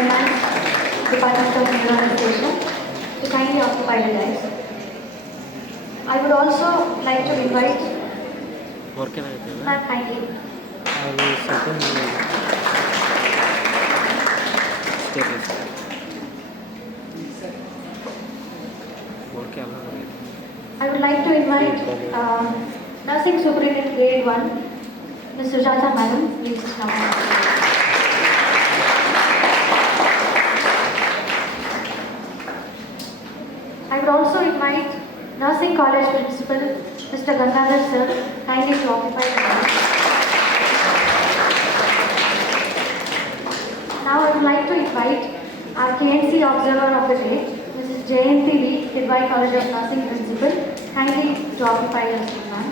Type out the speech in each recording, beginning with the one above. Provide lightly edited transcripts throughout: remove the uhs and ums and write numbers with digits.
Finance, Department of Resuscitation, to kindly occupy the desk. I would also like to invite Ma'am kindly. I would like to invite Nursing Superintendent Grade 1, Ms. Sujata Madam, please come. I would also invite Nursing College Principal, Mr. Gangadhar Sir, kindly to occupy the desk. Now I would like to invite our KNC Observer of the Day, Mrs. Jayanti V, Kidwai College of Nursing Principal, kindly to occupy the seat, ma'am.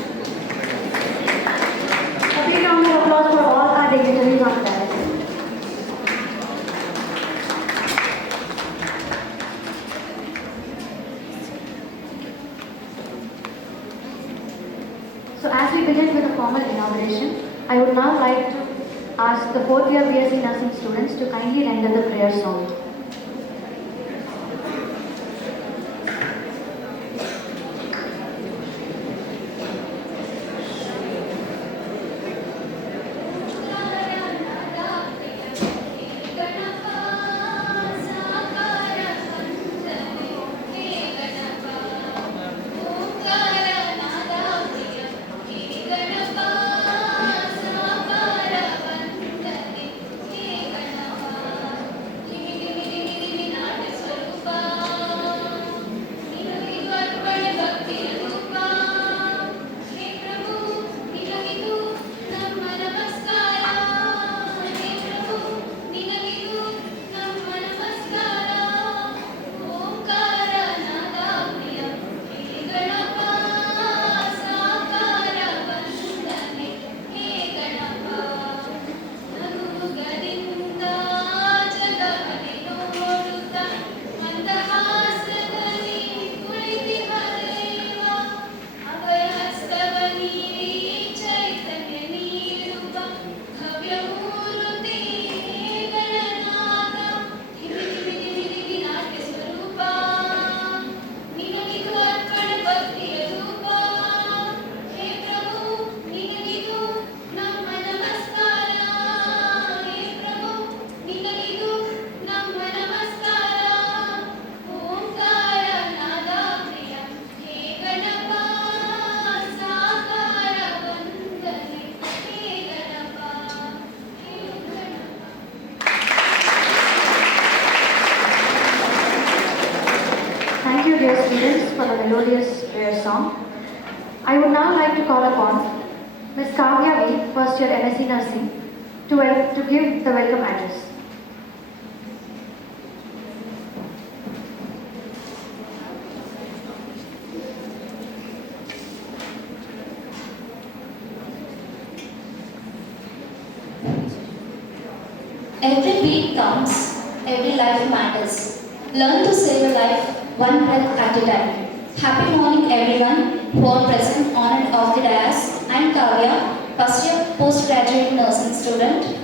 A big round of applause for all our dignitaries on the desk. So as we begin with the formal inauguration, I would now like to ask the 4th year BSc Nursing students to kindly render the prayer song. Thank you, dear students, for the melodious prayer song. I would now like to call upon Ms. Kavya V, first year MSc Nursing, to give the welcome address. Every beat counts, every life matters. Learn to save a life one breath at a time. Happy morning everyone who are present on and off the dais. I am Kavya, first year postgraduate nursing student.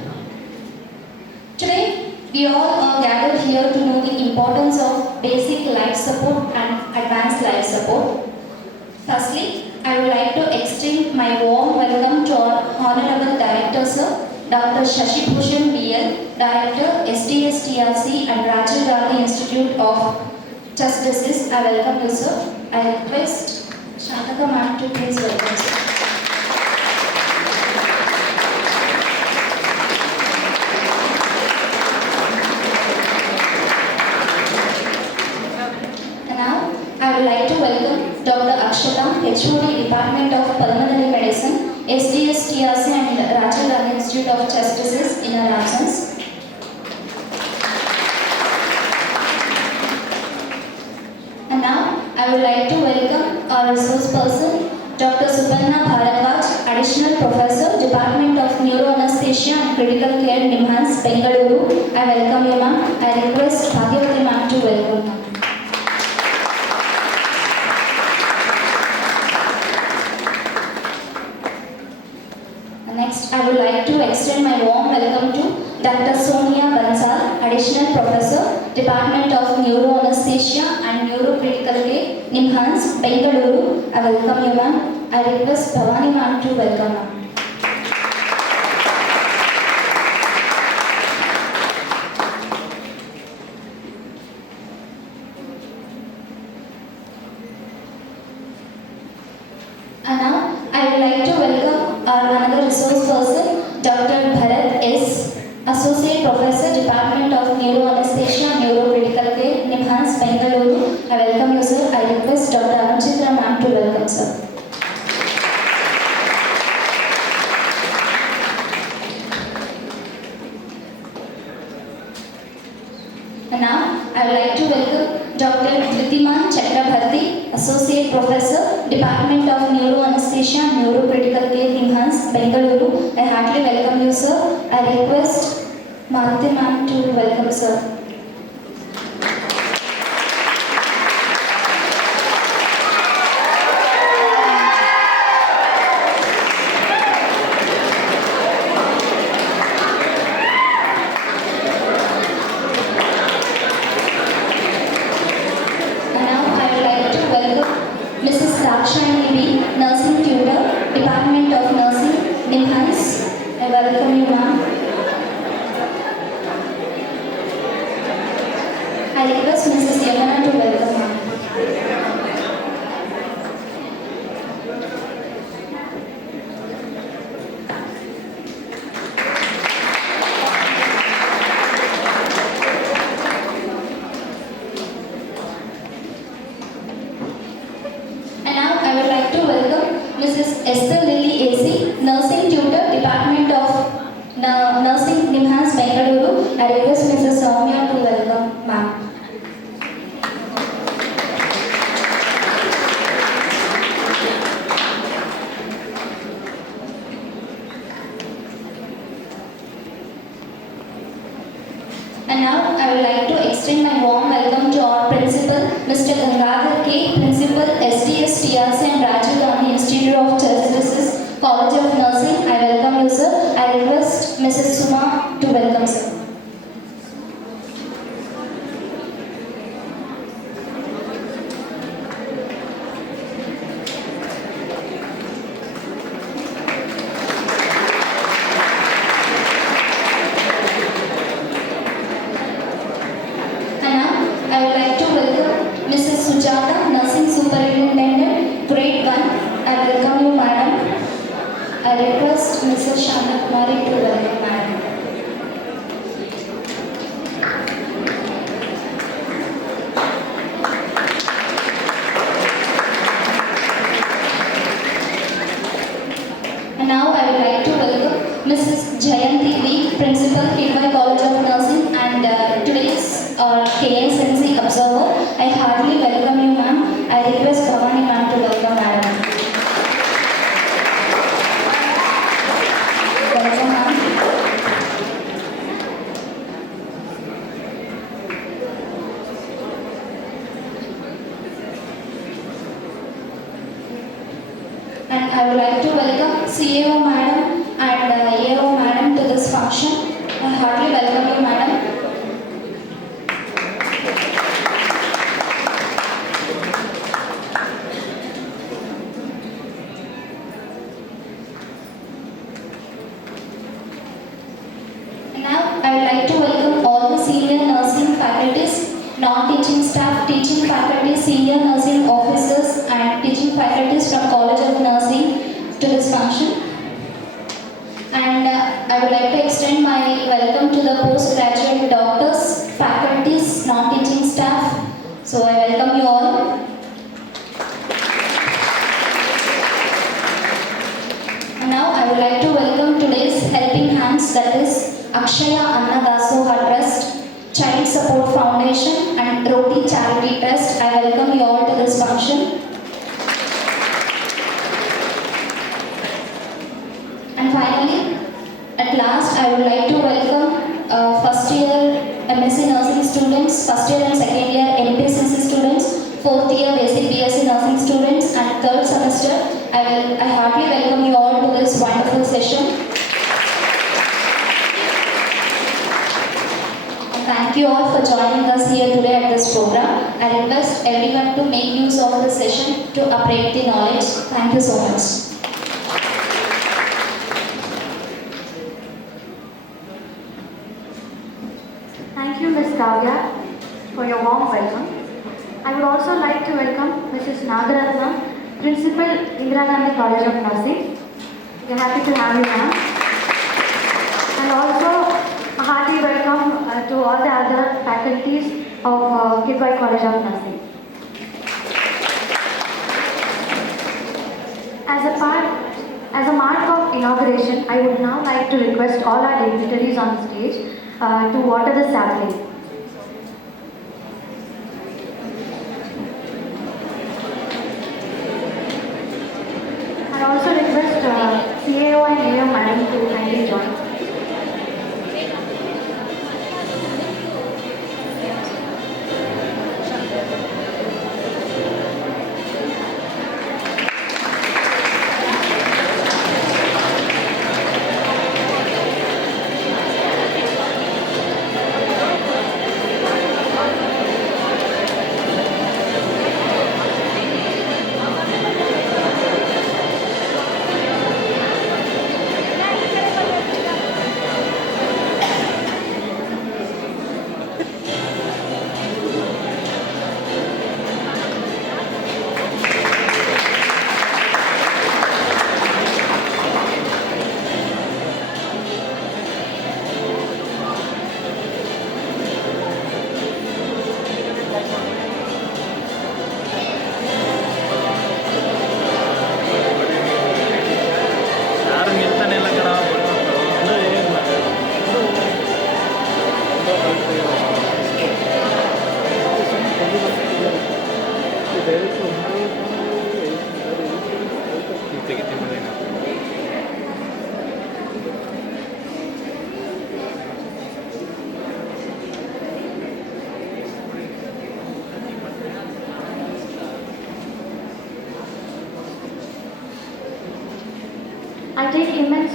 Today we all are gathered here to know the importance of basic life support and advanced life support. Firstly, I would like to extend my warm welcome to our Honorable Director Sir, Dr. Shashi Bhushan BL, Director, SDS TRC and Rajiv Gandhi Institute of Justice. I welcome you, sir. I request Shantaka ma'am to please welcome sir. And now, I would like to welcome Dr. Akshata, HOD, Department of Pulmonary Medicine, SDS TRC and Rajiv Gandhi Institute of Justice in her absence. And now, I would like to welcome our resource person, Dr. Suparna Bharadwaj, Additional Professor, Department of Neuroanesthesia and Critical Care, NIMHANS, Bengaluru. I welcome you, ma'am. I request Bhagyavati ma'am to welcome ma'am. Next, I would like to extend my warm welcome to Dr. Sonia Bansal, Additional Professor, Department of Neuroanesthesia and Neurocritical Care, NIMHANS, Bengaluru. I welcome you, ma'am. I request Bhavani ma'am to welcome ma'am. And now I would like to welcome our another resource person, Dr. Bharat S., Associate Professor, Department of Neuroanesthesia and Neurocritical Care, NIMHANS, Bengaluru. I welcome you, sir. I request Dr. Anuchitra ma'am to welcome, sir. And now I would like to welcome Dr. Dhitiman Chakrabarti, Associate Professor, Department of Neuroanesthesia and Neurocritical Care, NIMHANS, Bengaluru. I heartily welcome you, sir. I request Maruti ma'am to welcome, sir. And now I would like to welcome Mrs. Dakshayani B., Nursing Tutor, Department of Nursing, NIMHANS. I welcome you, ma'am. I request Mrs. Yamana to welcome ma'am. And now I would like to welcome Mrs. Esther Lily AC, Nursing Tutor, Department of Nursing, NIMHANS, Bengaluru. I request Mrs. Soumya to welcome ma'am. And now I would like to extend my warm welcome to our principal, Mr. Gangadhar K., Principal, SDS TRC RGICD Institute of Justice, College of Nursing. I welcome you, sir. I request Mrs. Suma to welcome, sir. And now I would like to welcome Mrs. Sujata, Nursing Superintendent, Grade 1. I welcome you, madam. I request Mrs. Shana Kumari to welcome madam. And now I would like to welcome Mrs. Jayanti V., Principal, Kidwai College of Nursing, and today's KSNC Observer. I heartily welcome you, ma'am. I request Bhavani ma'am to welcome madam. Welcome, ma'am. And I would like to welcome CAO madam and AO madam to this function. I heartily welcome you, madam. And now I would like to welcome all the senior nursing faculties, non-teaching staff, teaching faculty, senior nursing officers and teaching faculties from College of Nursing to this function. And I would like to extend my welcome to the postgraduate doctors, faculties, non-teaching staff. So I welcome you all. And now I would like to welcome today's helping hands, that is Akshaya Annadasoha Trust, Child Support Foundation and Roti Charity Trust. I welcome you all to this function. And finally, at last, I would like to welcome first year MSc Nursing students, first year and second year MPSC students, fourth year basic BSc Nursing students, and third semester. I heartily welcome you all to this wonderful session. thank you all for joining us here today at this program. I request everyone to make use of the session to upgrade the knowledge. Thank you so much. Thank you, Ms. Kavya, for your warm welcome. I would also like to welcome Mrs. Nagaratna, Principal, Indira Gandhi College of Nursing. We are happy to have you, ma'am. And also a hearty welcome to all the other faculties of Kidwai College of Nursing. As a mark of inauguration, I would now like to request all our dignitaries on the stage to water the sapling. I also request CAO and AO Madam to kindly join. I take immense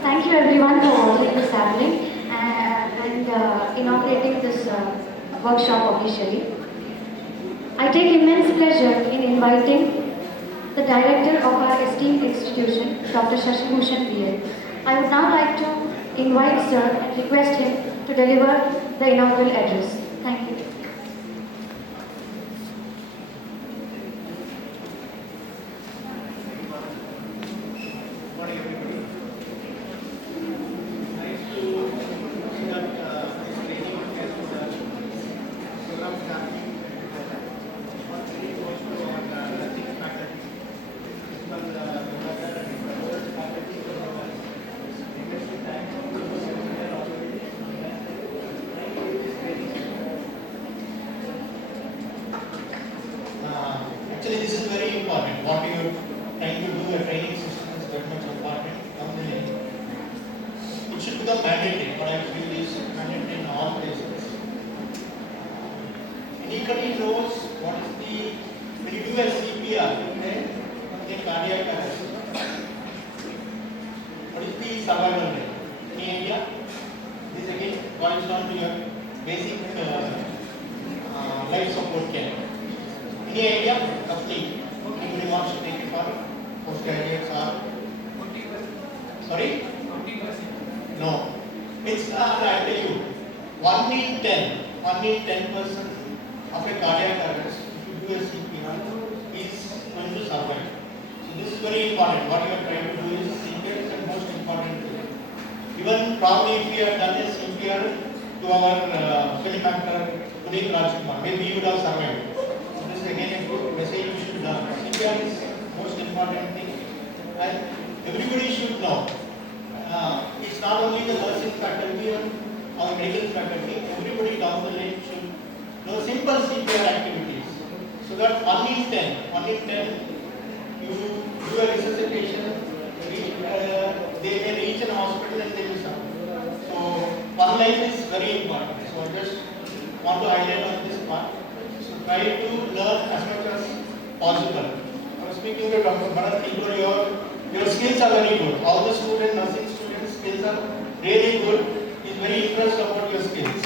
thank you everyone for watching this happening and inaugurating this workshop officially. I take immense pleasure in inviting the director of our esteemed institution, Dr. Shashi Bhushan B.A. I would now like to invite sir and request him to deliver the inaugural address. Thank you. Actually, this is very important. What you are trying to do, a training system is very much important. It should become mandatory. What I feel is mandatory in all places. Anybody knows what is the, when you do a CPR, the cardiac arrest, what is the survival rate? Any idea? This again boils down to your basic life support care. Any idea? Roughly. Anybody wants to take it for postgraduates or? Sorry? 20%. No. It's, I'll tell you, 1 in 10% of a cardiac arrest, if you do a CPR, is going to survive. So this is very important. What you are trying to do is CPR is the most important thing. Even probably if we have done a CPR to our film actor, Puneet Rajkumar, maybe he would have survived. Again, a good message you should learn. CPR is most important thing, and everybody should know. It's not only the nursing faculty or medical faculty. Everybody down the line should know simple CPR activities, so that 1 in 10, you do a resuscitation. They may reach an hospital and they will survive. So one life is very important. So I just want to highlight on this part. Try to learn as much as possible. I was speaking to Dr. Bharat Igor, your skills are very good. All the students, nursing students' skills are really good. He's very impressed about your skills.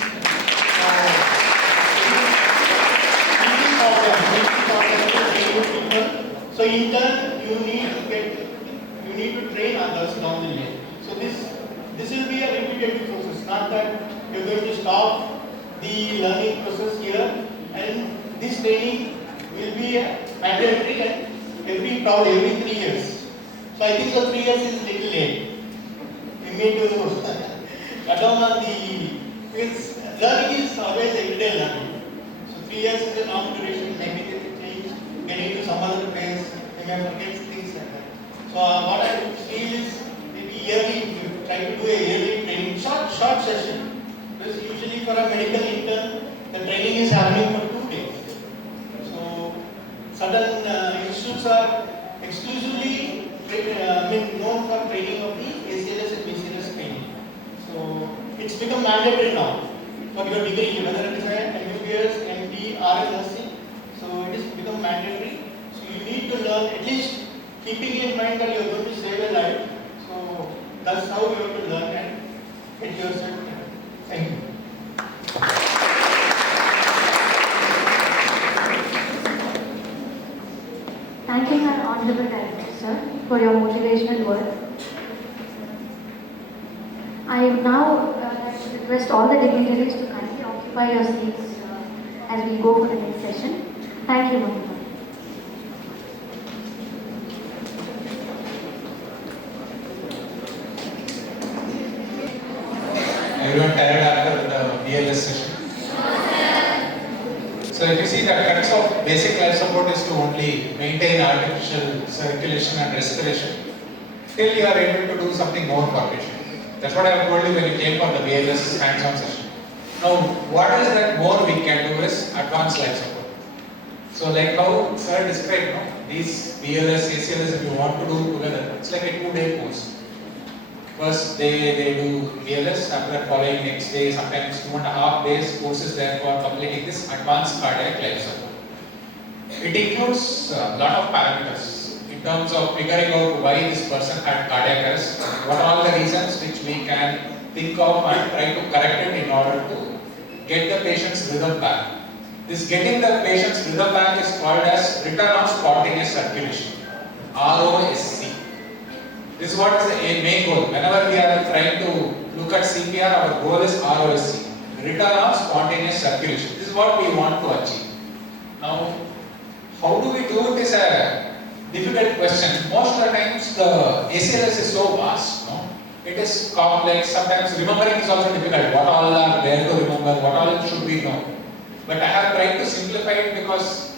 in turn, you need to train others down the lane. So this will be a repetitive process, not that you're going to stop the learning process here, and this training will be mandatory and every 3 years. So I think so 3 years is little late. We need to cut down on because learning is always everyday learning. So 3 years is a long duration, maybe they will change, getting to some other place, they may forget things like that. So what I would feel is maybe yearly, try to do a yearly training, short session. Because usually for a medical intern, the training is happening for 2 days. So certain institutes are exclusively known for training of the ACLS and BCLS training. So it's become mandatory now for your degree, whether it is an MBBS, MD, or a nursing. So it has become mandatory. So you need to learn, at least keeping in mind that you are going to save a life. So that's how you have to learn and get yourself done. Thank you. Thanking our Honorable Director, sir, for your motivational word. I would now request all the dignitaries to kindly occupy your seats as we go for the next session. Thank you, Honorable. Everyone tired after the BLS session? So if you see, the crux of basic life support is to only maintain artificial circulation and respiration till you are able to do something more for patient. That's what I have told you when you came for the BLS hands-on session. Now, what is that more we can do is advanced life support. So like how sir described, no? These BLS, ACLS, if you want to do together, it's like a 2-day course. First they do BLS, after that following next day, sometimes 2.5 days courses there for completing this advanced cardiac life support. It includes a lot of parameters in terms of figuring out why this person had cardiac arrest, what are all the reasons which we can think of and try to correct it in order to get the patient's rhythm back. This getting the patient's rhythm back is called as return of spontaneous circulation, ROSC. This is what is the main goal. Whenever we are trying to look at CPR, our goal is ROSC, return of spontaneous circulation. This is what we want to achieve. Now, how do we do it is a difficult question. Most of the times the ACLS is so vast, no? It is complex. Sometimes remembering is also difficult. What all are there to remember? What all should we know? But I have tried to simplify it because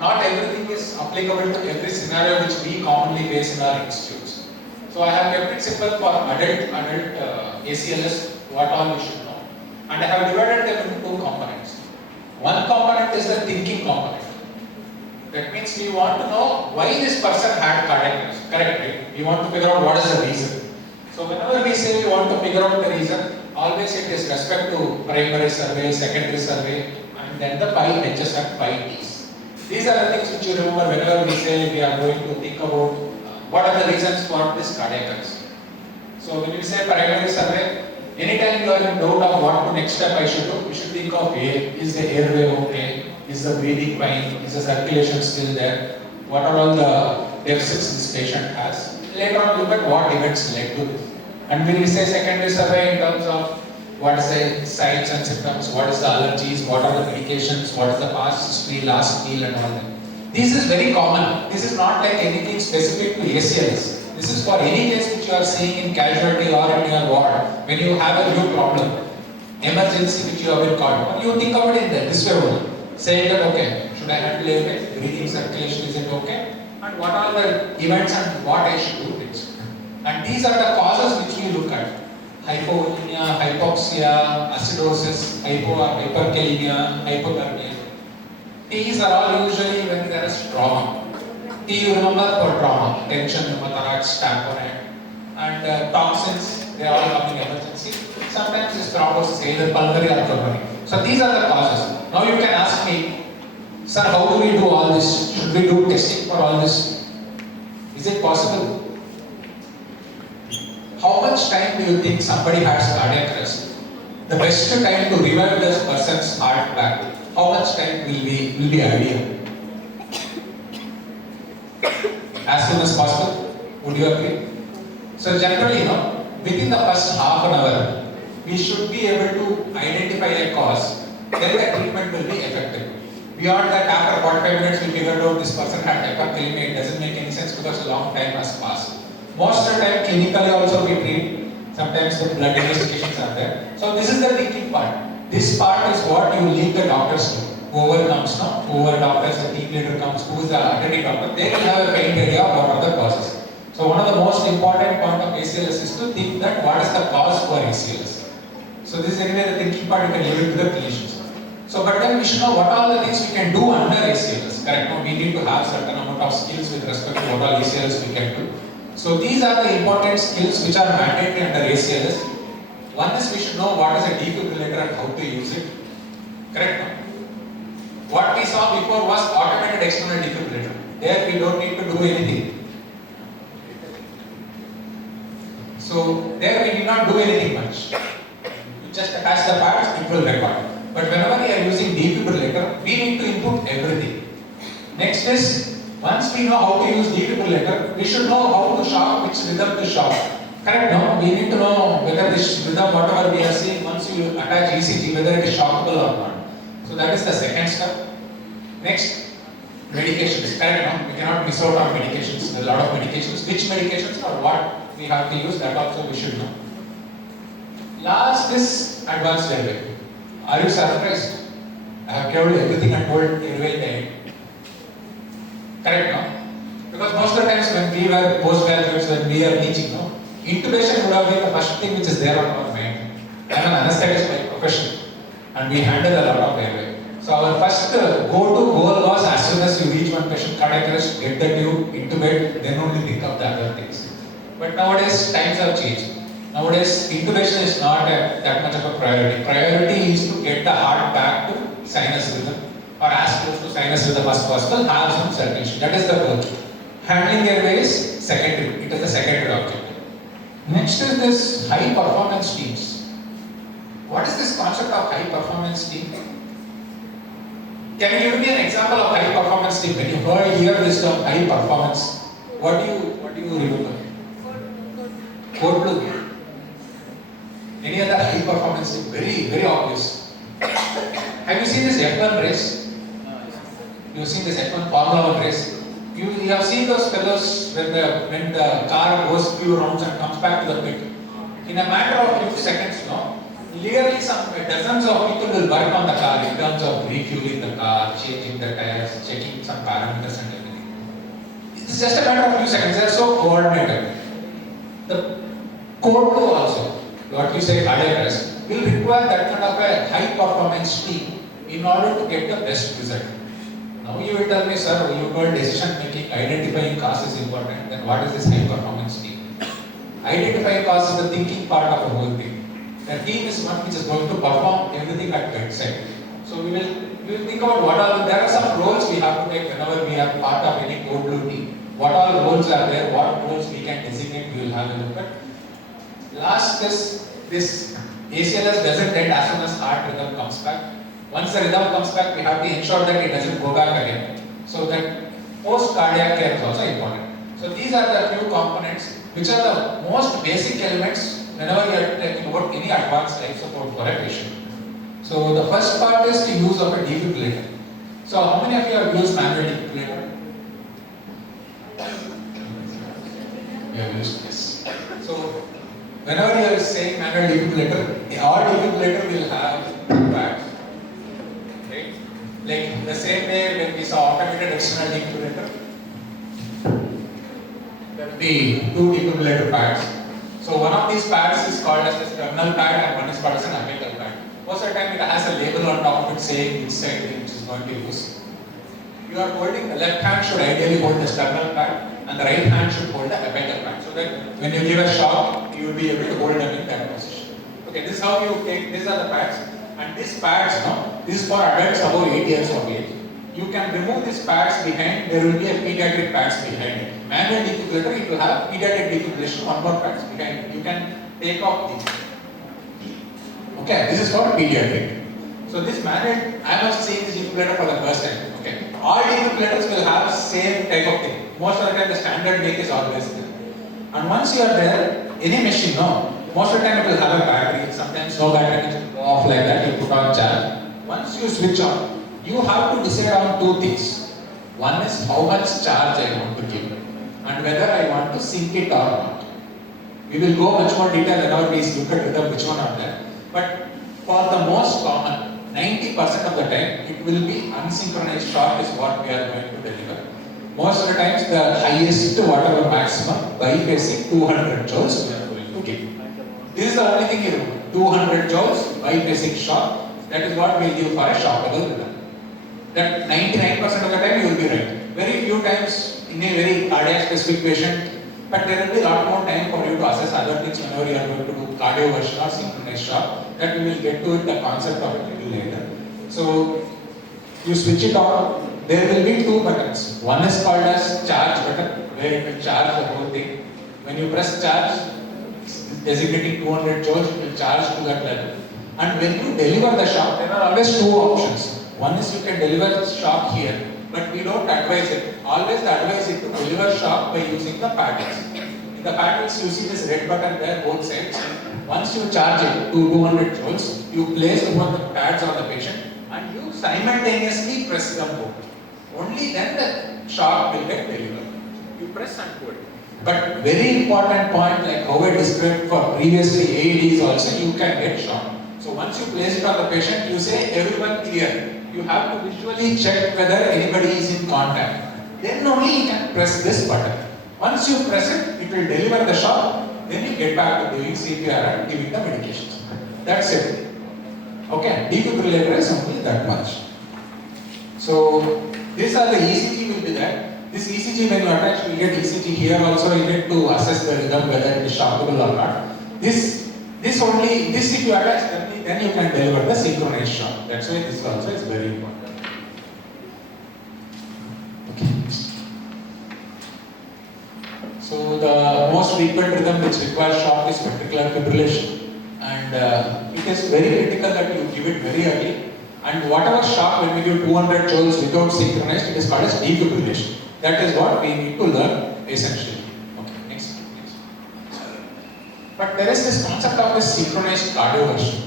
not everything is applicable to every scenario which we commonly face in our institutes. So I have kept it simple for adult ACLS, what all we should know. And I have divided them into 2 components. One component is the thinking component. That means we want to know why this person had cardiac arrest. Correct, right? We want to figure out what is the reason. So whenever we say we want to figure out the reason, always it is respect to primary survey, secondary survey, and then the 5 H's and 5 T's. These are the things which you remember whenever we say we are going to think about what are the reasons for this cardiac arrest. So when we say primary survey, anytime you are in doubt of what next step I should do, we should think of is the airway okay? Is the breathing fine? Is the circulation still there? What are all the deficits this patient has? Later on look at what events led to this. And when we say secondary survey in terms of what is the signs and symptoms, what is the allergies, what are the medications, what is the past history, last meal and all that. This is very common. This is not like anything specific to ACLS. This is for any case which you are seeing in casualty or in your ward. When you have a new problem, emergency which you have been called, you think about it in this way only. Saying that okay, should I handle airway, breathing, circulation, is it okay? And what are the events and what I should do next. And these are the causes which we look at. Hypovolemia, hypoxia, acidosis, hypo or hyperkalemia, hypothermia. T's are all usually when there is trauma. T you remember for trauma, tension, pneumothorax, tamponade. And toxins, they are all coming emergency. Sometimes this thrombosis, either pulmonary or pulmonary. So these are the causes. Now you can ask me, sir, how do we do all this? Should we do testing for all this? Is it possible? How much time do you think somebody has cardiac arrest? The best time to revive this person's heart back, how much time will be ideal? as soon as possible. Would you agree? So generally, within the first half an hour, we should be able to identify a cause, then the treatment will be effective. Beyond that, after 45 minutes, we figured out this person had hyperkalemia. It doesn't make any sense because a long time has passed. Most of the time, clinically also we treat. Sometimes the blood investigations are there. So this is the thinking part. This part is what you leave the doctors to. Whoever comes now, whoever doctors, the team leader comes, who is the attending doctor, they will have a faint idea of what are the causes. So one of the most important point of ACLS is to think that what is the cause for ACLS. So this is anyway the thinking part, you can leave it to the clinicians. So but then we should know what are the things we can do under ACLS. Correct? Now we need to have certain amount of skills with respect to what all ACLS we can do. So these are the important skills which are mandatory under ACLS. One is we should know what is a defibrillator and how to use it. Correct? No? What we saw before was automated external defibrillator. There we don't need to do anything. So there we did not do anything much. You just attach the pads, it will record. But whenever we are using defibrillator, we need to input everything. Next is, once we know how to use defibrillator, we should know how to shock, which rhythm to shock. Correct? No? We need to know whether this rhythm, whatever we are seeing, once you attach ECG, whether it is shockable or not. So that is the second step. Next, medications. Correct? No? We cannot miss out on medications. There are a lot of medications. Which medications or what we have to use, that also we should know. Last is advanced airway. Are you surprised? I have covered everything and told airway time. Correct, no? Because most of the times when we were postgraduates, when we are teaching, intubation would have been the first thing which is there on our mind. I am an anesthetist by profession and we handle a lot of airway. So our first go-to goal was as soon as you reach one patient, cardiac arrest, get the tube, intubate, then only think of the other things. But nowadays times have changed. Nowadays intubation is not that much of a priority. Priority is to get the heart back to sinus rhythm or as close to sinus rhythm as possible, have some circulation. That is the goal. Handling airway is secondary. It is the secondary objective. Next is this high performance teams. What is this concept of high performance team? Can you give me an example of high performance team? When you hear this term high performance, what do you remember? Code blue. Any other high performance team? Very obvious. Have you seen this F1 race? You have seen this F1 Formula 1 race? You have seen those fellows when the car goes few rounds and comes back to the pit. In a matter of few seconds, clearly some dozens of people will work on the car in terms of refueling the car, changing the tires, checking some parameters and everything. It's just a matter of few seconds. They are so coordinated. The code blue also, what you say cardiac arrest, will require that kind of a high performance team in order to get the best result. Now you will tell me, sir, you told decision making, identifying cause is important, then what is this high performance team? Identifying cause is the thinking part of the whole thing. The team is one which is going to perform everything at bedside. So we will think about there are some roles we have to take whenever we are part of any code blue team. What all roles are there, what roles we can designate, we will have a look at. Last is this ACLS doesn't end as soon as heart rhythm comes back. Once the rhythm comes back, we have to ensure that it doesn't go back again. So that post-cardiac care is also important. So these are the few components which are the most basic elements whenever you are talking about any advanced life support for a patient. So the first part is the use of a defibrillator. So how many of you have used manual defibrillator? You have used this. So whenever you are saying manual defibrillator, our defibrillator will have pads. Right? Like the same way when we saw automated external defibrillator, there will be two defibrillator pads. So one of these pads is called as the terminal pad and one is called as an apical pad. Most of the time it has a label on top of it saying which side which is going to use. You are holding, the left hand should ideally hold the terminal pad and the right hand should hold the apical pad. So that when you give a shock, you will be able to hold them in that position. Okay, this is how you take, these are the pads. And these pads, this is for adults above 8 years of age. You can remove these pads behind, there will be a pediatric pads behind it. Manual defibrillator, it will have pediatric defibrillation, one more pads behind it. You can take off these. Okay, this is for pediatric. So this manual, I am also seeing this defibrillator for the first time. Okay, all defibrillators will have same type of thing. most of the time the standard make is always there. And once you are there, any machine, no, most of the time it will have a battery, sometimes no battery, it will go off like that, you put on charge. Once you switch on, you have to decide on two things. One is how much charge I want to give and whether I want to sync it or not. We will go much more detail whenever we look at rhythm, which one are there. But for the most common, 90% of the time, it will be unsynchronized shock is what we are going to deliver. Most of the times, the highest, whatever maximum, bypassing 200 joules we are going to give. This is the only thing you do. 200 joules, bypassing shock. That is what we will give for a shockable rhythm. That 99% of the time you will be right. Very few times in a very cardiac specific patient, but there will be a lot more time for you to assess other things whenever you are going to do cardioversion or synchronized shock. That we will get to it, the concept of it a little later. So you switch it on. There will be two buttons. One is called as charge button, where it will charge the whole thing. When you press charge, designating 200 joules, it will charge to that level. And when you deliver the shock, there are always two options. One is you can deliver shock here, but we don't advise it. Always the advice is to deliver shock by using the paddles. In the paddles, you see this red button there, both sides. Once you charge it to 200 joules, you place one of the pads on the patient and you simultaneously press them both. Only then the shock will get delivered. You press and hold. But very important point, like how I described for previously AEDs also, you can get shock. So once you place it on the patient, you say everyone clear. You have to visually check whether anybody is in contact. Then only you can press this button. Once you press it, it will deliver the shock. Then you get back to doing CPR and giving the medications. That's it. Okay, defibrillator is only that much. So these are the ECG will be there. This ECG when you attach, you get ECG here also, you get to assess the rhythm whether it is shockable or not. This if you attach then you can deliver the synchronized shock. That's why this also is very important. Okay. So the most frequent rhythm which requires shock is ventricular fibrillation, and it is very critical that you give it very early. And whatever shock when we give 200 joules without synchronized, it is called as defibrillation. That is what we need to learn essentially. Okay, next. But there is this concept of this synchronized cardioversion.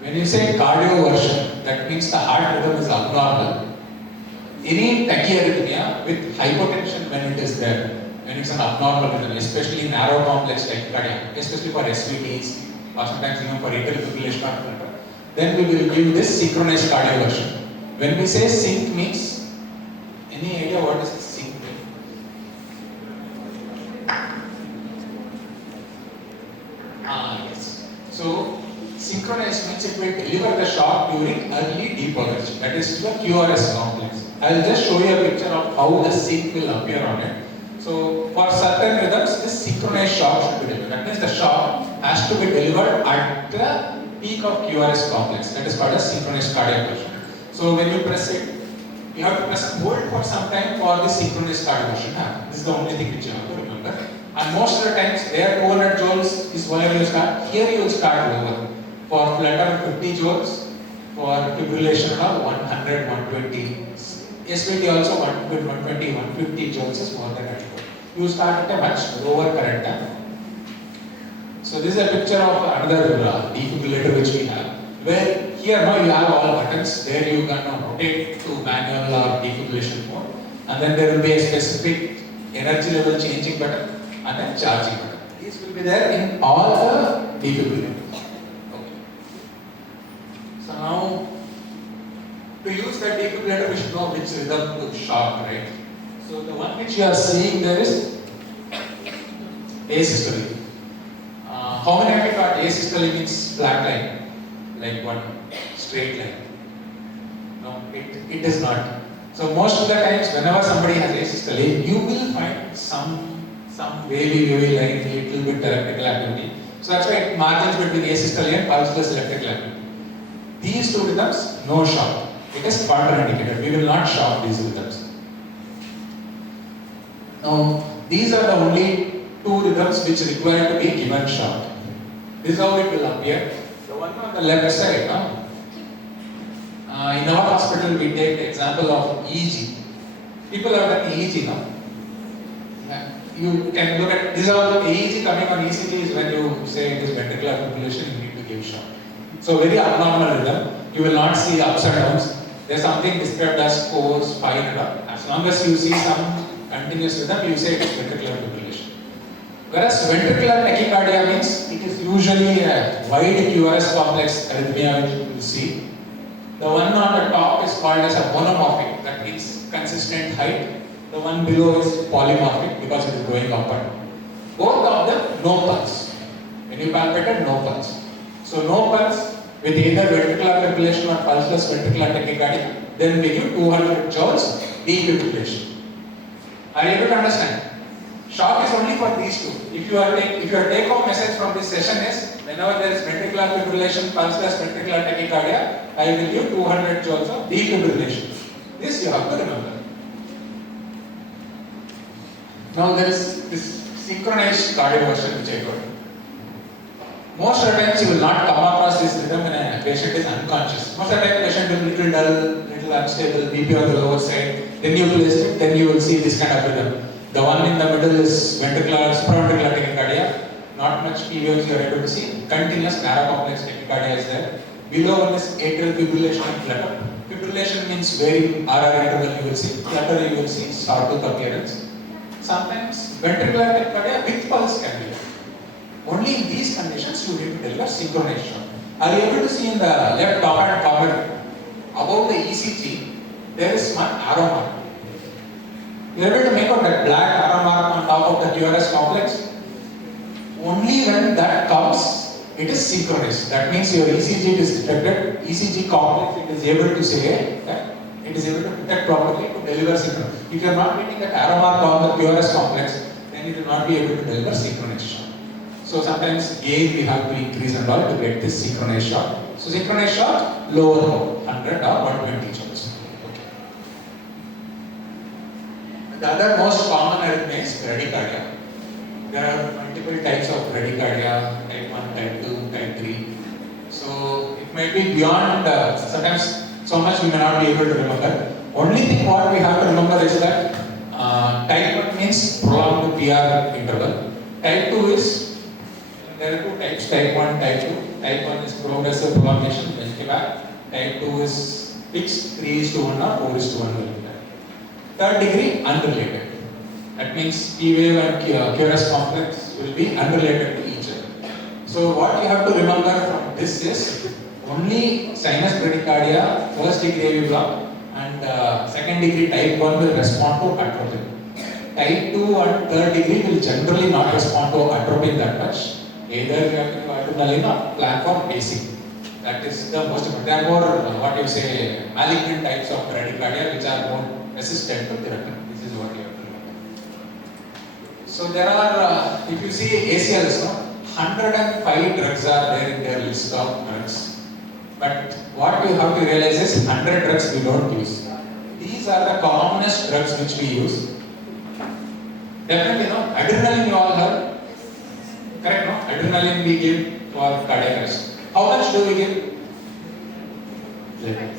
When you say cardioversion, that means the heart rhythm is abnormal. Any tachyarrhythmia with hypotension when it is there, when it's an abnormal rhythm, especially narrow complex tachycardia, especially for SVTs or sometimes even for atrial fibrillation or flutter, then we will give this synchronized cardioversion. When we say sync means, any idea what is sync? Yes. So synchronized means it will deliver the shock during early depollution. That is the QRS complex. I will just show you a picture of how the sync will appear on it. So for certain rhythms, this synchronized shock should be delivered. That means the shock has to be delivered at the peak of QRS complex. That is called a synchronized cardiac version. So when you press it, you have to press and hold for some time for the synchronized cardiac version to happen. This is the only thing which you have to remember. And most of the times, there 200 joules is where you start. Here you will start lower. For flutter 50 joules, for fibrillation of 100, 120. SVT also 120, 150 joules is more than adequate. You start at a much lower current time. So this is a picture of another defibrillator which we have. Where here now you have all buttons. There you can rotate to manual or defibrillation mode. And then there will be a specific energy level changing button and then charging button. These will be there in all the defibrillators. Okay. So now, to use that defibrillator, we should know which rhythm to shock, right? So the one which you are seeing there is asystole. How many of you thought asystole means flat line, like one straight line? No, it is not. So most of the times, whenever somebody has asystole, you will find some wavy line, little bit electrical activity. So that's why margins between asystole and pulseless electrical activity. These two rhythms, no shock. It is contraindicated. We will not shock these rhythms. Now, these are the only two rhythms which require to be given shock. This is how it will appear. The one on the left side, in our hospital we take the example of EEG. People have done EEG now. you can look at, these are easy coming on ECG is when you say it is ventricular fibrillation, you need to give shock. So very abnormal rhythm, you will not see ups and downs. There's something described as scores, 5 and up. As long as you see some continuous rhythm, you say it is ventricular fibrillation. Whereas ventricular tachycardia means it is usually a wide QRS complex arrhythmia which you will see. The one on the top is called as a monomorphic, that means consistent height. The one below is polymorphic because it is going upward. Both of them no pulse. When you palpate, no pulse. So no pulse with either ventricular fibrillation or pulseless ventricular tachycardia, then we give 200 joules defibrillation. Are you able to understand? Shock is only for these two. If your take-home message from this session is, whenever there is ventricular fibrillation, pulseless ventricular tachycardia, I will give 200 joules of defibrillation. This you have to remember. Now there is this synchronized cardioversion which I got. Most of the times you will not come across this rhythm when a patient is unconscious. Most of the time patient will be little dull, little unstable, BP on the lower side. Then you place it, then you will see this kind of rhythm. The one in the middle is ventricular, supraventricular tachycardia. Not much P waves you are able to see. Continuous narrow complex tachycardia is there. Below one is atrial fibrillation and flutter. Fibrillation means varying RR interval you will see. Flutter you will see sawtooth appearance. Sometimes ventricular tachycardia with pulse can be there. Only in these conditions you need to deliver synchronized shock. Are you able to see in the left top hand corner above the ECG there is one arrow mark. You are able to make out that black arrow mark on top of the QRS complex. Only when that comes, it is synchronized. That means your ECG is detected, ECG complex it is able to say that it is able to detect properly to deliver synchronous. If you are not getting that arrow mark on the QRS complex, then it will not be able to deliver synchronized shock. So sometimes gauge we have to increase and all to get this synchronized shock. So synchronized shock, lower 100 or 120 joules. Okay. The other most common arrhythmia is bradycardia. There are multiple types of bradycardia, type 1, type 2, type 3. So it might be beyond, sometimes so much we may not be able to remember. Only thing what we have to remember is that type 1 means prolonged PR interval. Type 2 is, there are two types, type 1, type 2. Type 1 is progressive prolongation, will be back. Type 2 is fixed, 3:1 or 4:1 will be back. Third degree, unrelated. That means P wave and QRS complex will be unrelated to each other. So what you have to remember from this is only sinus bradycardia, first degree AV block, and second degree type 1 will respond to atropine. Type 2 and third degree will generally not respond to atropine that much. Either you have to do adrenaline or plan for basic. That is the most important. There are more, what you say, malignant types of bradycardia which are more resistant to therapy. This is what you have to remember. So there are, if you see ACLs, 105 drugs are there in their list of drugs. But what you have to realize is 100 drugs we don't use. These are the commonest drugs which we use. Definitely, adrenaline you all have. Correct, no? Adrenaline we give for cardiac arrest. How much do we give?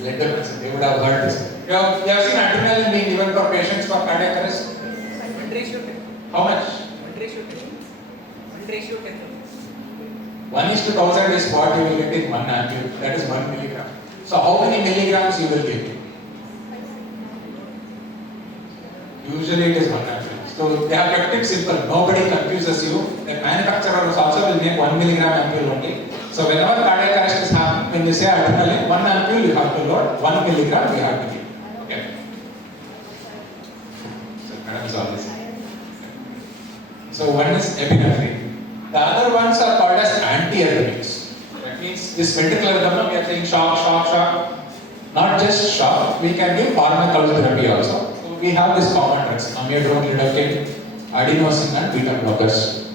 Let them answer. They would have heard this. You have seen adrenaline being given for patients for cardiac arrest? 1:10. How much? 1:10. 1:10. 1:1000 is what you will get in 1 ampule. That is 1 milligram. So how many milligrams you will give? Usually it is 1 ampule. So they have kept it simple. Nobody confuses you. The manufacturers also will make 1 milligram ampule only. So whenever cardiac arrest is happening, when you say adrenaline, 1 ampule you have to load, 1 milligram you have to give. Okay. So madam is always. So one is epinephrine. The other ones are called as antiarrhythmics. That means this ventricular rhythm, we are saying shock. Not just shock, we can give pharmacotherapy also. So we have this common drugs, amiodarone, lidocaine, adenosine and beta blockers.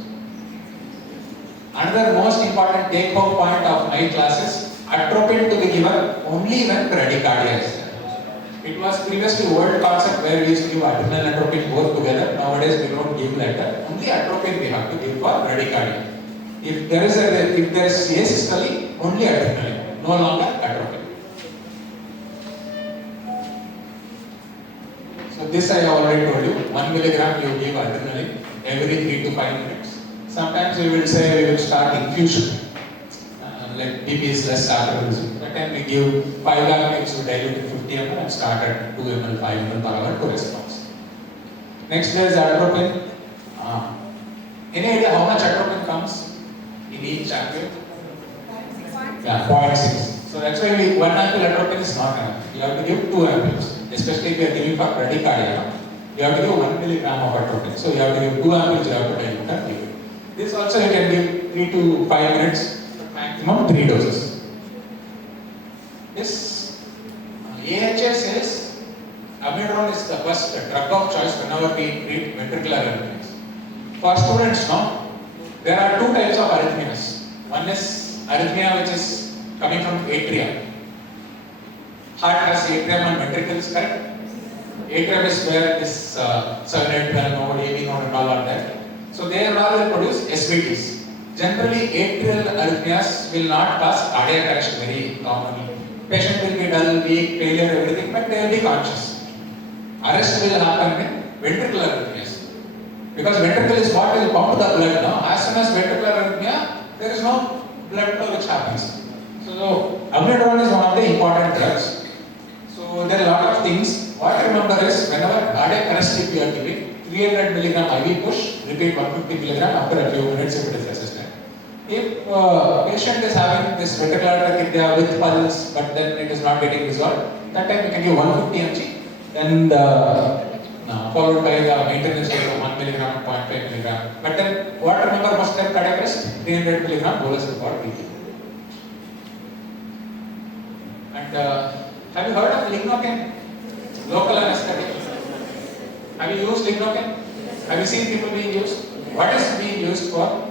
Another most important take-home point of my class is atropine to be given only when bradycardia is there. It was previously old concept where we used to give adrenal and atropine both together. Nowadays we don't give like that. Only atropine we have to give for bradycardia. If there is asystole, only adrenaline, no longer atropine. So this I already told you. 1 milligram you give adrenaline. every 3 to 5 minutes. Sometimes we will say we will start infusion. Like BP is less starter. That time we give 5 amps to dilute to 50 ml and start at 2 ml, 5 ml per hour to response. Next there is atropine. Any idea how much atropine comes in each ampule? Yeah, 0.6. So that's why 1 ampule atropine is not enough. You have to give 2 ampules. Especially if you are giving for bradycardia, you have to give 1 milligram of atropine. So you have to give 2 ampules, you have to dilute and give it. This also you can give 3 to 5 minutes, maximum 3 doses. This AHA says amiodarone is the first drug of choice whenever we treat ventricular arrhythmias. For students, no, there are 2 types of arrhythmias. One is arrhythmia which is coming from atria. Heart has atrium and ventricles, correct? Atrium is where this circulating node, AV node and all are there. So they all will produce SVTs. Generally, atrial arrhythmias will not cause cardiac arrest very commonly. Patient will be dull, weak, failure, everything, but they will be conscious. Arrest will happen in ventricular arrhythmias. Because ventricle is what will pump the blood now. As soon as ventricular arrhythmia, there is no blood flow which happens. So, amiodarone is one of the important drugs. So, there are a lot of things. What I remember is, whenever cardiac arrest if you are giving, 300 milligram IV push, repeat 150 milligram after a few minutes if it is resistant. If patient is having this ventricular tachycardia with pulse, but then it is not getting resolved, that time you can give 150 mg and followed by the maintenance dose of 1 milligram, 0.5 milligram. But then what remember most time cardiac arrest? 300 milligram bolus is what we give. And have you heard of lignocaine? Local anesthetic. Have you used lignocaine? Have you seen people being used? What is being used for?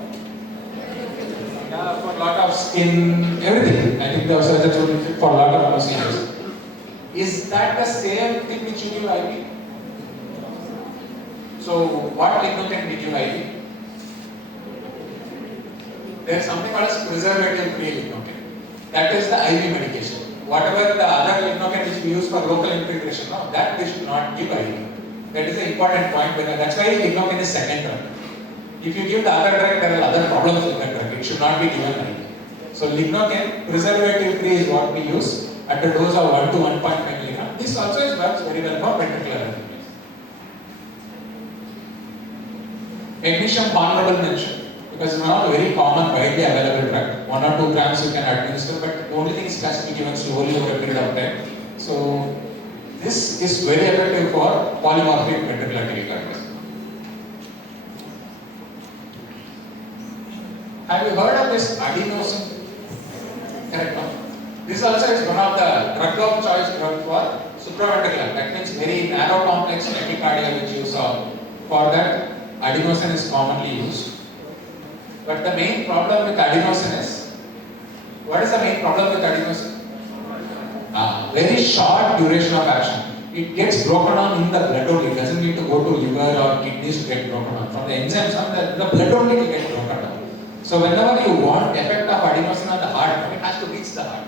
For a lot of skin, everything. I think the surgeons will use it for a lot of procedures. Is that the same thing which you give IV? So, what lignocaine we give IV? There is something called as preservative-free lignocaine. That is the IV medication. Whatever the other lignocaine which we use for local infiltration, no, that we should not give IV. That is the important point. That's why lignocaine is second drug. If you give the other drug, there are other problems with that drug. It should not be given IV. So lignocaine, preservative-free is what we use at a dose of 1 to 1.5 milligram. This also works very well for ventricular arrhythmias. Magnesium honorable mention, because it's not a very common, widely available drug. 1 or 2 grams you can administer, but the only thing is it has to be given slowly over a period of time. So this is very effective for polymorphic ventricular tachycardia. Have you heard of this adenosine? Correct, no? This also is one of the drug of choice drug for supraventricular. That means very narrow complex tachycardia which you saw. For that, adenosine is commonly used. But the main problem with adenosine is, what is the main problem with adenosine? Very short duration of action. It gets broken down in the blood only. It doesn't need to go to liver or kidneys to get broken down. From the enzymes on the blood only will get broken down. So whenever you want effect of adenosine on the heart, it has to reach the heart.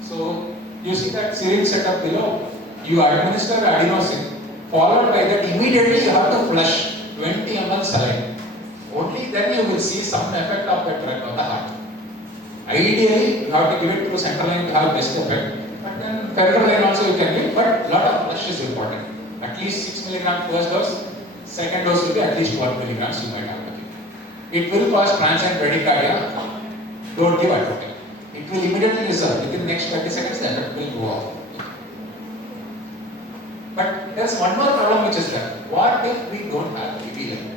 So you see that syringe setup below. You administer adenosine, followed by that immediately you have to flush 20 ml saline. Only then you will see some effect of that drug on the heart. Ideally, you have to give it through central line to have best effect. But then peripheral line also you can give, but lot of flush is important. At least 6 milligram first dose, second dose will be at least 1 milligrams you might have to give. It will cause transient bradycardia. Don't give atropine. It will immediately resolve. Within the next 30 seconds, the effect will go off. But there's one more problem which is there. What if we don't have IV line?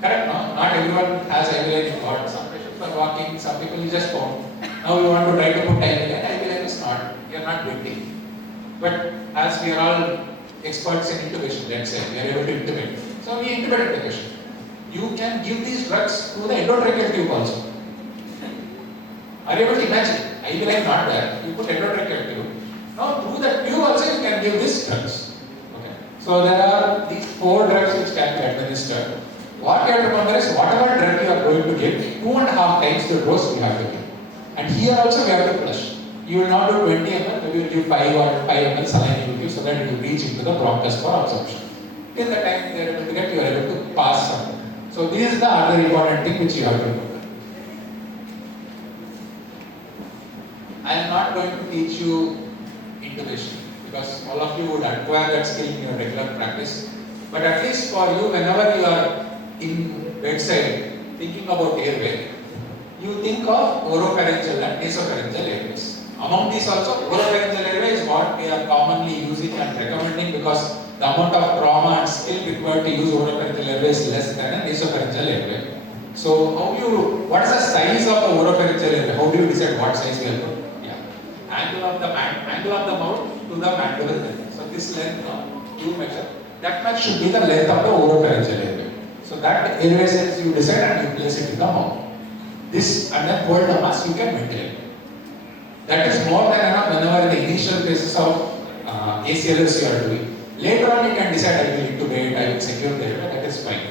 Correct, no? Not everyone has IV line in God. Some patients are walking, some people you just phone. Now we want to try to put IV line. IV line is not. You are not waiting. But as we are all experts in intubation, let's say, we are able to intubate. So we intubate the patient. You can give these drugs to the endotracheal tube also. Are you able to imagine? IV line not there. You put endotracheal tube. Now through the tube also you can give these drugs. Okay. So there are these 4 drugs which can be administered. What you have to remember is whatever drug you are going to give, 2.5 times the dose you have to give. And here also we have to flush. You will not do 20 ml, maybe you will give 5 or 5 ml saline you will give so that it will reach into the bronchus for absorption. Till the time they are able to get, you are able to pass something. So this is the other important thing which you have to remember. I am not going to teach you intubation because all of you would acquire that skill in your regular practice. But at least for you, whenever you are in bedside thinking about airway, you think of oropharyngeal and nasopharyngeal airways. Among these also, oropharyngeal airway is what we are commonly using and recommending because the amount of trauma and skill required to use oropharyngeal airway is less than a nasopharyngeal airway. So what is the size of the oropharyngeal airway? How do you decide what size we are? Angle of the mouth to the mandible length. So this length you measure. That much should be the length of the oropharyngeal airway. So that airway size you decide and you place it in the mouth. This and then hold the mask you can ventilate. That is more than enough whenever in the initial phases of ACLS you are doing. Later on you can decide I will intubate, I will secure the airway, that is fine.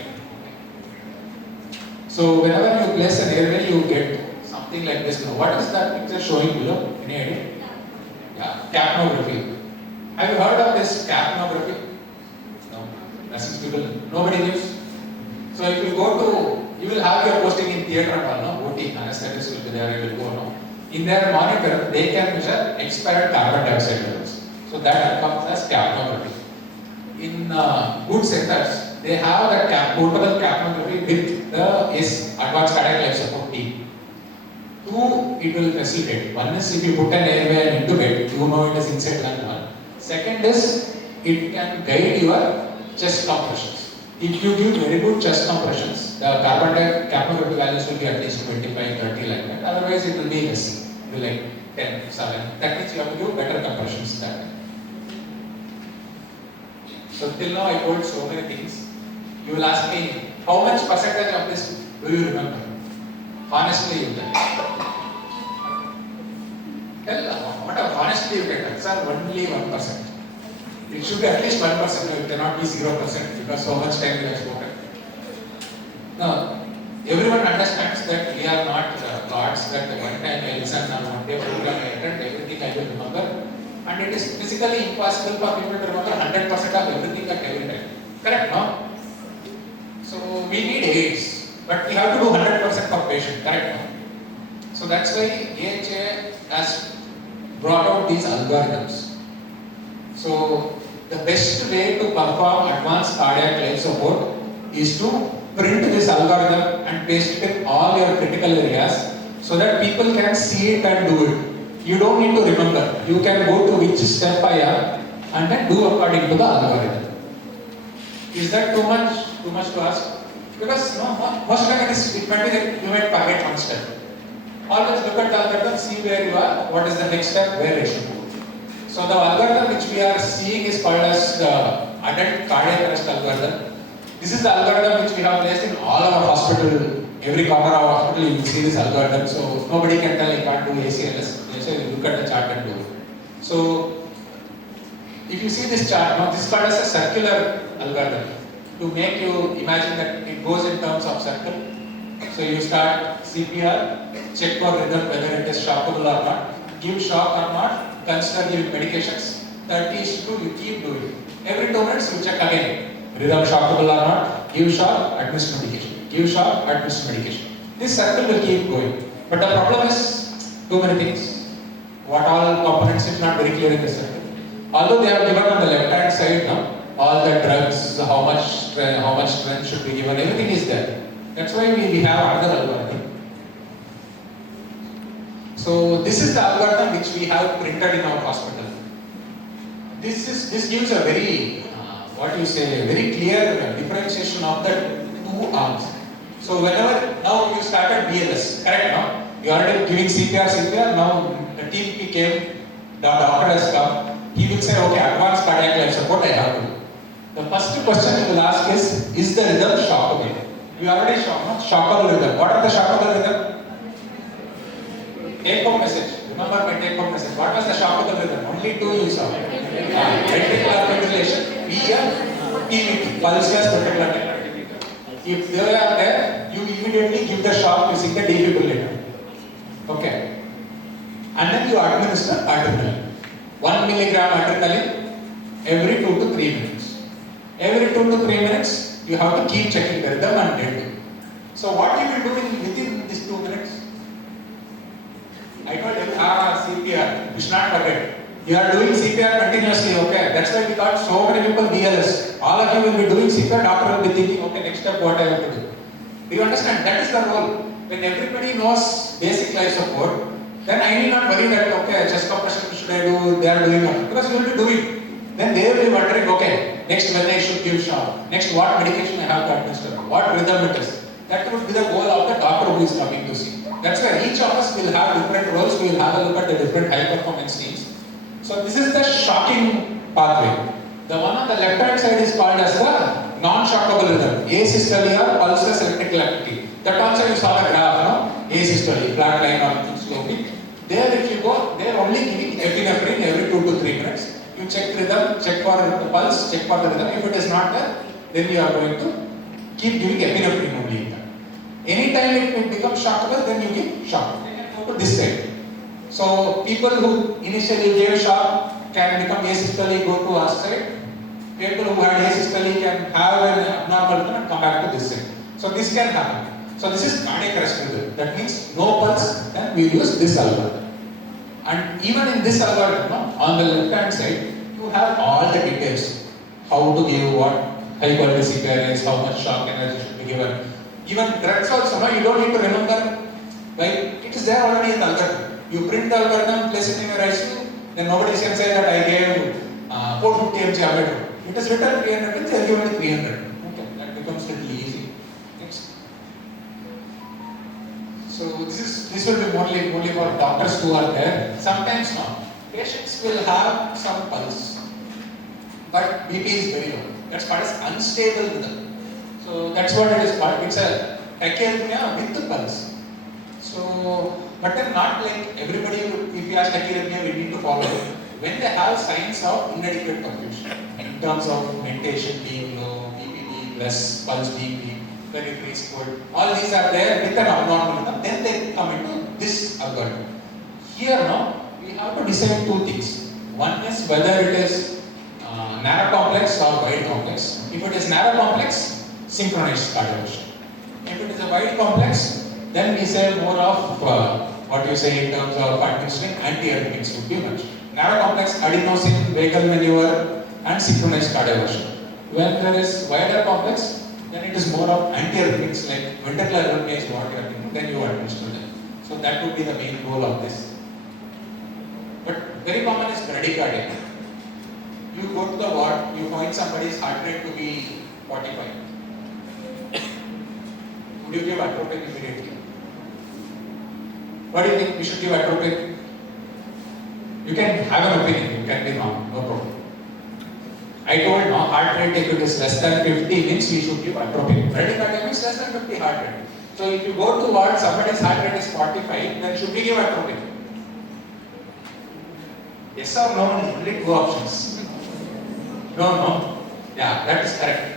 So whenever you place an airway you get something like this. Now, what is that picture showing below? Any idea? Yeah, capnography. Have you heard of this capnography? No. That's people. Nobody lives. So if you go to, you will have your posting in theatre and all, no? OT, anesthetists will be there, you will go, no? In their monitor, they can measure expired carbon dioxide levels. So that comes as capnography. In good centers, they have that portable capnography with the advanced cardiac life support team. Two, it will facilitate. One is if you put an airway and intubate, you know it is inside lung one. Second is, it can guide your chest compressions. If you give very good chest compressions, the carbon dioxide capnography values will be at least 25, 30 like that. Otherwise, it will be less. It will be like 10, 7. That means you have to give better compressions than that. So till now I told so many things. You will ask me, how much percentage of this do you remember? Honestly, you can. Honestly, you can answer only 1%. It should be at least 1%, it cannot be 0% because so much time we have spoken. Now, everyone understands that we are not gods, that the one time I listen on one day program I attend, everything I will remember. And it is physically impossible for people to remember 100% of everything at every time. Correct, no? So we need aids, but we have to do 100% for patient, correct, no? So that's why AHA has brought out these algorithms. So the best way to perform advanced cardiac life support is to print this algorithm and paste it in all your critical areas so that people can see it and do it. You don't need to remember. You can go to which step I am and then do according to the algorithm. Is that too much to ask? Because no, most of it might be that you might forget one step. Always look at the algorithm, see where you are, what is the next step, where I should go. So the algorithm which we are seeing is called as the adult cardiac arrest algorithm. This is the algorithm which we have placed in all our hospital. Every corner of our hospital you will see this algorithm. So nobody can tell I can't do ACLS. They say look at the chart and do it. So if you see this chart, now this is called as a circular algorithm to make you imagine that it goes in terms of circle. So you start CPR, check for rhythm whether it is shockable or not, give shock or not, consider giving medications. 30 is 2, you keep doing. Every 2 minutes you check again, rhythm shockable or not, give shock, administer medication, give shock, administer medication. This circle will keep going. But the problem is too many things. What all components is not very clear in the circle. Although they have given on the left hand side now, all the drugs, how much strength should be given, everything is there. That's why we have another algorithm. So this is the algorithm which we have printed in our hospital. This gives a very very clear differentiation of the two arms. So whenever now you started BLS, correct now? You are already giving CPR, now the team came, the doctor has come, he will say, okay, advanced cardiac life support I have to do. The first question you will ask is the rhythm shockable? You already shockable rhythm. What are the shockable rhythm? Take home message. Remember my take home message. What was the shockable rhythm? Only 2 you saw. Ventricular fibrillation, VF, TVT, pulseless ventricular tachycardia. If they are there, you immediately give the shock using the defibrillator. Okay. And then you administer adrenaline. 1 milligram adrenaline every 2 to 3 minutes. Every 2 to 3 minutes, you have to keep checking the rhythm and rate. So what you will do within these 2 minutes? I told you, CPR, you should not forget. You are doing CPR continuously, okay? That's why we got so many people BLS. All of you will be doing CPR, doctor will be thinking, okay, next step what I have to do. Do you understand? That is the role. When everybody knows basic life support, then I need not worry that, okay, chest compression should I do, they are doing it. Because you will be doing. Then they will be wondering, okay, next when I should give shock, next what medication I have to administer, what rhythm it is. That would be the goal of the doctor who is coming to see. That's why each of us will have different roles, we will have a look at the different high performance teams. So this is the shocking pathway. The one on the left hand side is called as the non-shockable rhythm, asystole or pulseless electrical activity. That also you saw the graph, no? Asystole, flat line or slowly. There if you go, they are only giving epinephrine every 2 to 3 minutes. You check rhythm, check for the pulse, check for the rhythm. If it is not there, then you are going to keep giving epinephrine only. Anytime it becomes shockable, then you give shock. Go to this side. So people who initially gave shock can become asystole, go to our side. People who had asystole can have an abnormal rhythm and come back to this side. So this can happen. So this is cardiac arrest rhythm. That means no pulse, then we use this algorithm. And even in this algorithm, on the left hand side, you have all the details. How to give what high quality CPR is, how much shock energy should be given. Even drugs also, you don't need to remember. Right? It is there already in the algorithm. You print the algorithm, place it in your ICU, then nobody can say that I gave 450 mg amyloid. It is written 300 mg, I give only 300. Okay, that becomes little easy. Next. So this will be only for doctors who are there. Sometimes patients will have some pulse, but BP is very low. That's called as unstable rhythm. So that's what it is called. It's a tachyarrhythmia with the pulse. So, but then not like everybody, if you ask tachyarrhythmia, we need to follow it. When they have signs of inadequate perfusion, in terms of mentation being low, BP being less, pulse being weak, peripheries cold, all these are there with an abnormal rhythm, then they come into this algorithm. Here now, we have to decide 2 things. One is whether it is narrow complex or wide complex. If it is narrow complex, synchronized cardiovascular. If it is a wide complex, then we say more of what you say in terms of administering antiarrhythmics would be much. Narrow complex, adenosine, vagal maneuver, and synchronized cardiovascular. When there is wider complex, then it is more of antiarrhythmics like ventricular arrhythmia is what you are thinking, then you administer them. So that would be the main goal of this. But very common is bradycardia. You go to the ward, you find somebody's heart rate to be 45. Would you give atropine immediately? What do you think we should give atropine? You can have an opinion, you can be wrong, no problem. I told heart rate if it is less than 50 means we should give atropine. Bradycardia means less than 50 heart rate. So if you go to ward, somebody's heart rate is 45, then should we give atropine? Yes or no? Only 2 options. No. Yeah, that is correct.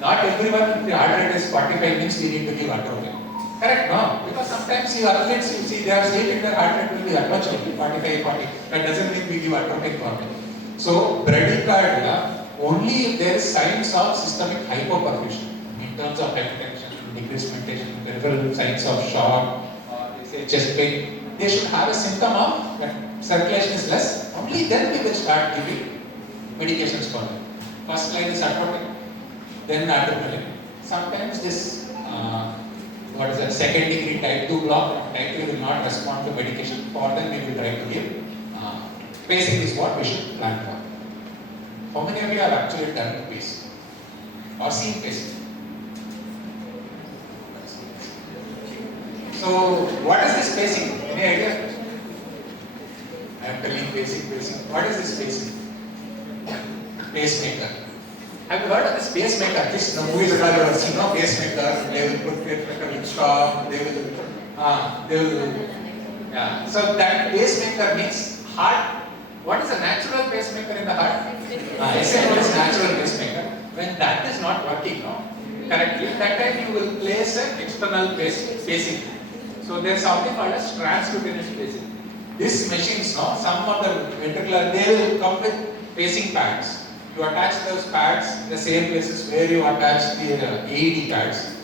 Not everyone, if the heart rate is 45 means we need to give atropine. Correct, no? Because sometimes you athletes, you see, they are sleeping, their heart rate will be that much, 45, 40. That doesn't mean we give atropine for them. So, bradycardia, only if there is signs of systemic hypoperfusion, in terms of hypertension, decreased mentation, peripheral signs of shock, or they say chest pain, they should have a symptom of when circulation is less, only then we will start giving medications for them. First line is atropine, then adrenaline. Sometimes this, second degree type 2 block, type 3 will not respond to medication. For them, we will try to give. Pacing is what we should plan for. How many of you have actually done pacing? Or seen pacing? So, what is this pacing? Any idea? I am telling pacing. What is this pacing? Pacemaker. Have you heard of this pacemaker? At least in the movies that you have seen, pacemaker, they will put pacemaker in stop, they will, yeah. So that pacemaker means heart. What is a natural pacemaker in the heart? SNO is natural pacemaker. When that is not working correctly, that time you will place an external pacing. So there is something called as transcutaneous pacing. These machines, some of the ventricular, they will come with pacing pads. You attach those pads in the same places where you attach the AED pads.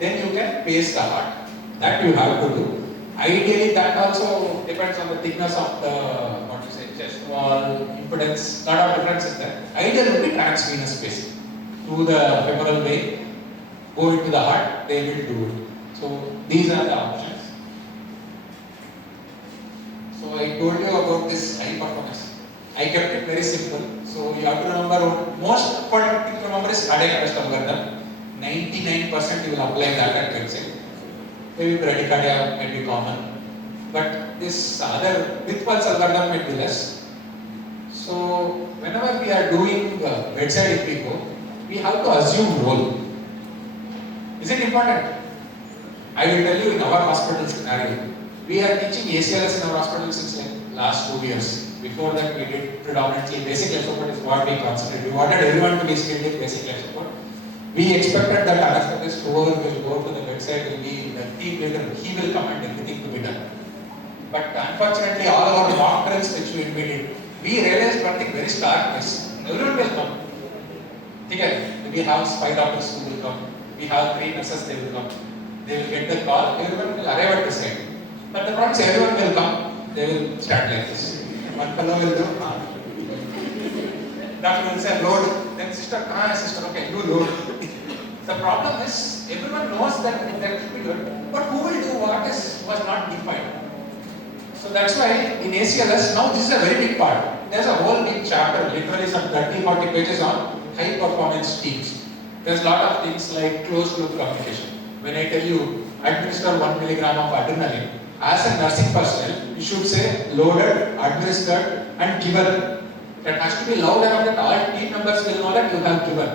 then you can pace the heart. That you have to do. Ideally, that also depends on the thickness of the chest wall, impedance, lot of differences there. Ideal would be transvenous pacing. Through the femoral vein, go into the heart, they will do it. So these are the options. So I told you about this high performance. I kept it very simple. So you have to remember, most important thing to remember is cardiac arrest algorithm. 99% you will apply that at bedside. Maybe bradycardia may be common. But this other with pulse algorithm may be less. So whenever we are doing bedside echo, we have to assume role. Is it important? I will tell you in our hospital scenario. We are teaching ACLS in our hospital since like last 2 years. Before that we did predominantly basic life support is what we considered. We wanted everyone to be skilled in basic life support. We expected that anesthetist whoever will go to the bedside will be the team leader. He will command everything to be done. But unfortunately all our mock drills which we did, we realized one thing very stark is everyone will come. Okay, we have 5 doctors who will come. We have 3 nurses, they will come. They will get the call, everyone will arrive at the site. But the problem is everyone will come, they will start like this. One fellow will do, doctor will say load, then sister, okay, you load. The problem is, everyone knows that should be good, but who will do what was not defined. So that's why in ACLS, now this is a very big part. There's a whole big chapter, literally some 30-40 pages on high performance teams. There's a lot of things like closed loop communication. When I tell you, administer 1 milligram of adrenaline, as a nursing personnel, you should say loaded, administered and given. That has to be loud enough that all team members will know that you have given.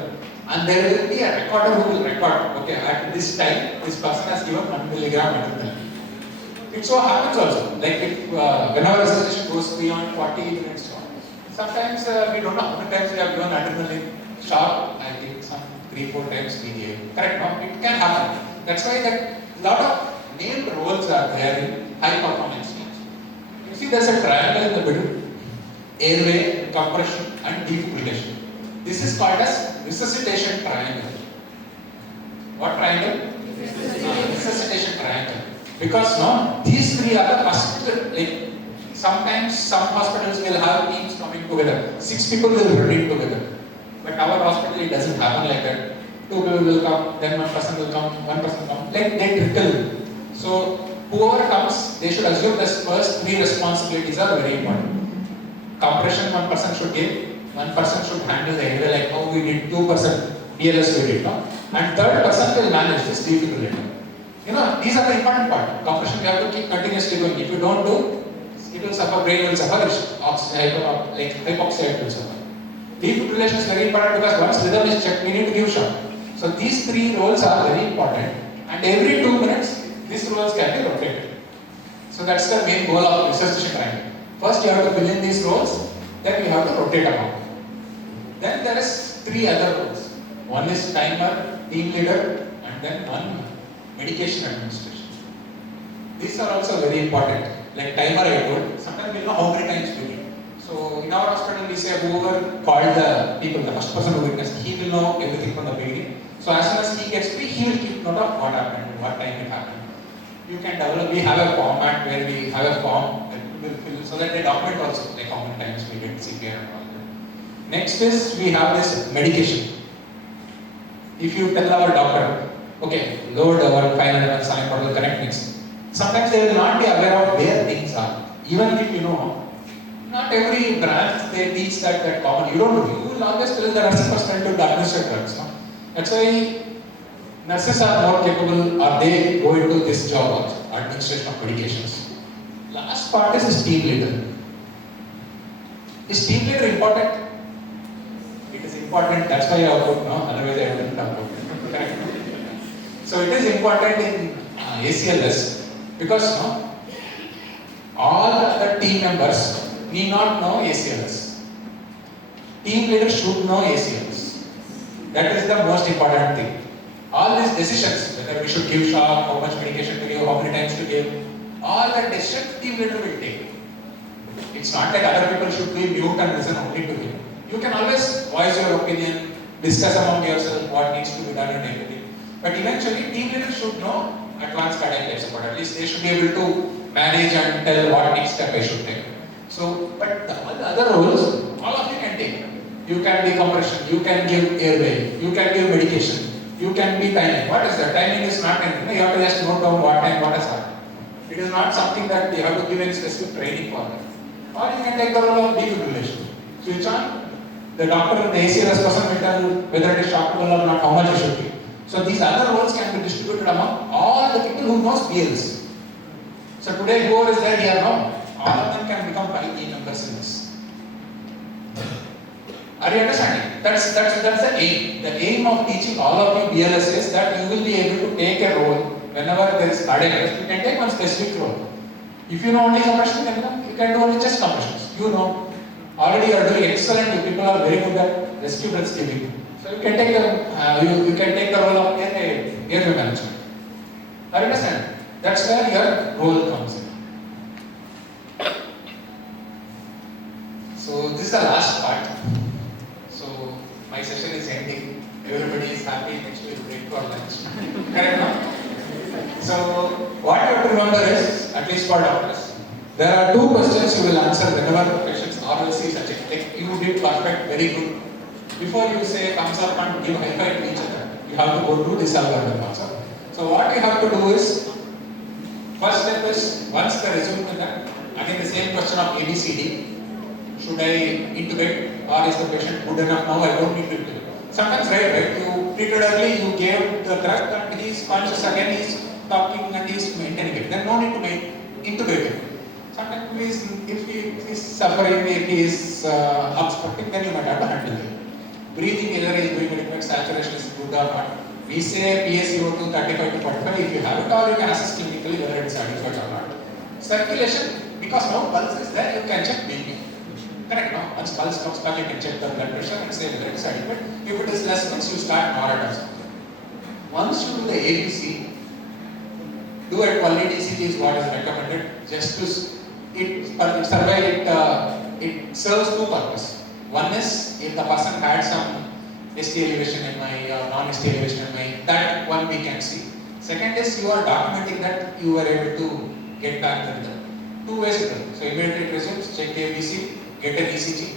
And there will be a recorder who will record, okay, at this time, this person has given 1 milligram adrenaline. It so happens also, like if whenever resuscitation goes beyond 40 minutes, sometimes we don't know how many times we have given adrenaline shot, I think some 3-4 times we gave. Correct, no? It can happen. That's why that lot of named roles are there in high performance teams. You see there's a triangle in the middle, airway, compression and defibrillation. This is called as resuscitation triangle. What triangle? Resuscitation triangle. Because no, these 3 are the first, like sometimes some hospitals will have teams coming together. 6 people will rotate together. But our hospital it doesn't happen like that. 2 people will come, then 1 person will come, 1 person will come. Like they trickle. So whoever comes, they should assume the first 3 responsibilities are very important. Compression 1 person should give, 1 person should handle the airway like how we did, 2% DLS we did, no? And 3rd person will manage this defibrillator. You know, these are the important part. Compression we have to keep continuously going. If you don't do, it will suffer, brain will suffer, hypoxia will suffer. Defibrillation is very important because once rhythm is checked, we need to give shock. So these 3 roles are very important. And every 2 minutes, these roles can be rotated. So that's the main goal of resuscitation triangle. First you have to fill in these roles, then you have to rotate among. Then there is 3 other roles. One is timer, team leader, and then 1 medication administration. These are also very important. Like timer I told, sometimes we know how many times we need. So in our hospital we say whoever called the people, the first person who witnessed, he will know everything from the beginning. So as soon as he gets free, he will keep note of what happened, what time it happened. You can develop, we have a format where we have a form that we will fill so that they document also, like how many times we did CPR and all that. Next is we have this medication. If you tell our doctor, okay, load our 500 ml saline bottle, connect next. Sometimes they will not be aware of where things are. Even if you know, not every branch they teach that common. You don't know. You will always tell the nursing personnel to administer drugs. No? That's why nurses are more capable or they go into this job also, administration of medications. Last part is team leader. Is team leader important? It is important, that's why I have put, no? Otherwise I wouldn't have put. Correct? So it is important in ACLS because no, all the other team members need not know ACLS. Team leader should know ACLS. That is the most important thing. All these decisions, whether we should give shock, how much medication to give, how many times to give, all that decision team leader will take. It's not like other people should be mute and listen only to him. You can always voice your opinion, discuss among yourself what needs to be done and everything. But eventually, team leaders should know advanced cardiac life support. At least they should be able to manage and tell what next step I should take. So, but all the other roles, all of you can take. You can be compression, you can give airway, you can give medication, you can be timing. What is that? Timing is not anything. You have to just note down what time, what has happened. It is not something that you have to give any specific training for that. Or you can take the role of defibrillation. Switch on. The doctor and the ACLS person will tell whether it is shockable or not, how much it should be. So these other roles can be distributed among all the people who knows BLS. So today, whoever is there here now, all of them can become 5 team members in this. Are you understanding? That's the aim. The aim of teaching all of you BLS is that you will be able to take a role whenever there is cardiac arrest. You can take one specific role. If you know only compression, then you can do only chest compressions. You know. Already you are doing excellent. You people are very good at rescue breath giving. So you can take the you can take the role of airway management. Are you understand? That's where your role comes in. So this is the last part. So my session is ending. Everybody is happy. Next we'll break for lunch. Correct now? So what you have to remember is, at least for doctors, there are 2 questions you will answer whenever patients RLC is checked. Like you did perfect, very good. Before you say thumbs up and give high five to each other, you have to go through this algorithm also. So what you have to do is, first step is, once the resume is done, again the same question of ABCD. Should I intubate, or is the patient good enough now? I don't need to intubate. Sometimes right, you treated early, you gave the drug and he is conscious again, he is talking and he is maintaining it. Then no need to intubate him. Sometimes if he is suffering, if he is obstructing, then you might have to handle him. Breathing, either is doing adequate, saturation is good or not. We say PaCO2 35 to 45. If you have it, or you can assess clinically whether it is adequate or not. Circulation, because now pulse is there, you can check BP. Correct, no? Once pulse comes back, you can check the blood pressure and say whether it is adequate. If it is less, once you start NORAD. Once you do the ABC, do a quality ECG is what is recommended. Just to it serves 2 purposes. One is if the person had some ST elevation MI or non-ST elevation MI, that one we can see. Second is you are documenting that you were able to get back the result. 2 ways to do. So immediately it resumes, check the ABC, get an ECG.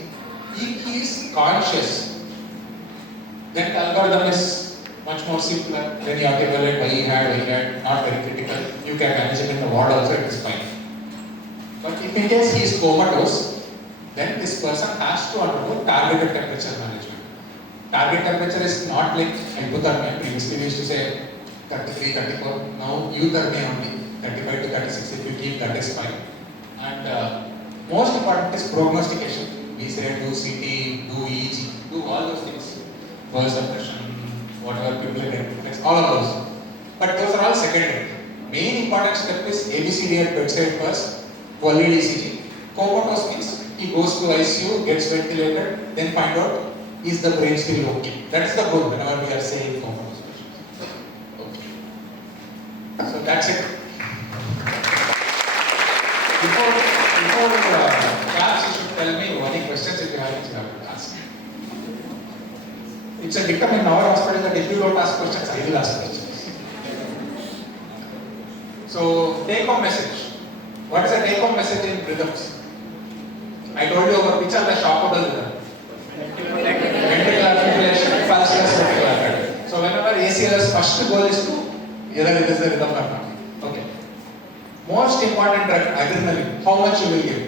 If he is conscious, then the algorithm is much more simpler. Then you have to evaluate why he had, not very critical. You can manage it in the ward also, it is fine. But if in case he is comatose, then this person has to undergo targeted temperature management. Target temperature is not like hypothermia. Previously we used to say 33, 34. Now euthermia only, 35 to 36. If you keep that is fine. And most important is prognostication. We say do CT, do EEG, do all those things. Pulse suppression, whatever people get, all of those. But those are all secondary. Main important step is ABCD at bedside first, quality ECG. Comatose means he goes to ICU, gets ventilated, then find out is the brain still okay. That is the goal whenever we are saying comatose patients. Okay. So that's it. Before class, you should tell me any questions if you have to ask. It's a dictum in our hospital that if you don't ask questions, I will ask questions. So take home message. What is the take home message in rhythms? I told you about which are the shockable rhythm. Ventricular fibrillation, pulseless ventricular fibrillation. So whenever ACLS first goal is to either it is the rhythm or not. Okay. Most important drug, adrenaline. How much you will give?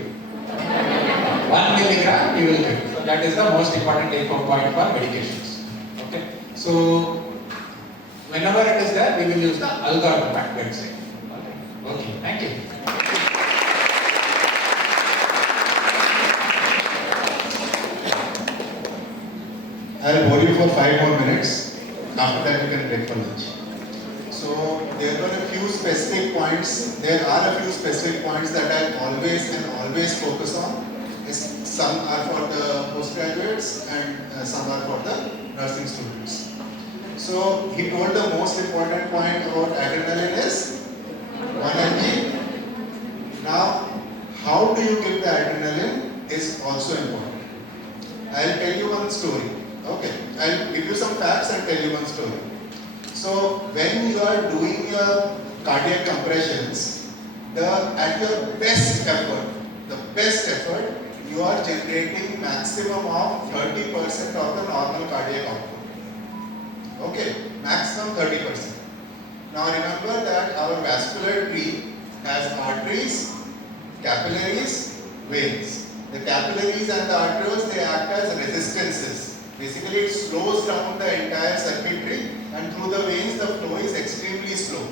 1 milligram you will give. So that is the most important take home point for medications. Okay. So whenever it is there, we will use the algorithm at bedside. Okay. Thank you. I'll bore you for 5 more minutes. After that, you can break for lunch. So there were a few specific points. There are a few specific points that I always focus on. Some are for the postgraduates and some are for the nursing students. So he told the most important point about adrenaline is 1 mg. Now, how do you give the adrenaline is also important. I'll tell you one story. Okay, I'll give you some facts and tell you one story. So when you are doing your cardiac compressions, at your best effort, you are generating maximum of 30% of the normal cardiac output. Okay, maximum 30%. Now remember that our vascular tree has arteries, capillaries, veins. The capillaries and the arteries, they act as resistances. Basically, it slows down the entire circuitry, and through the veins, the flow is extremely slow.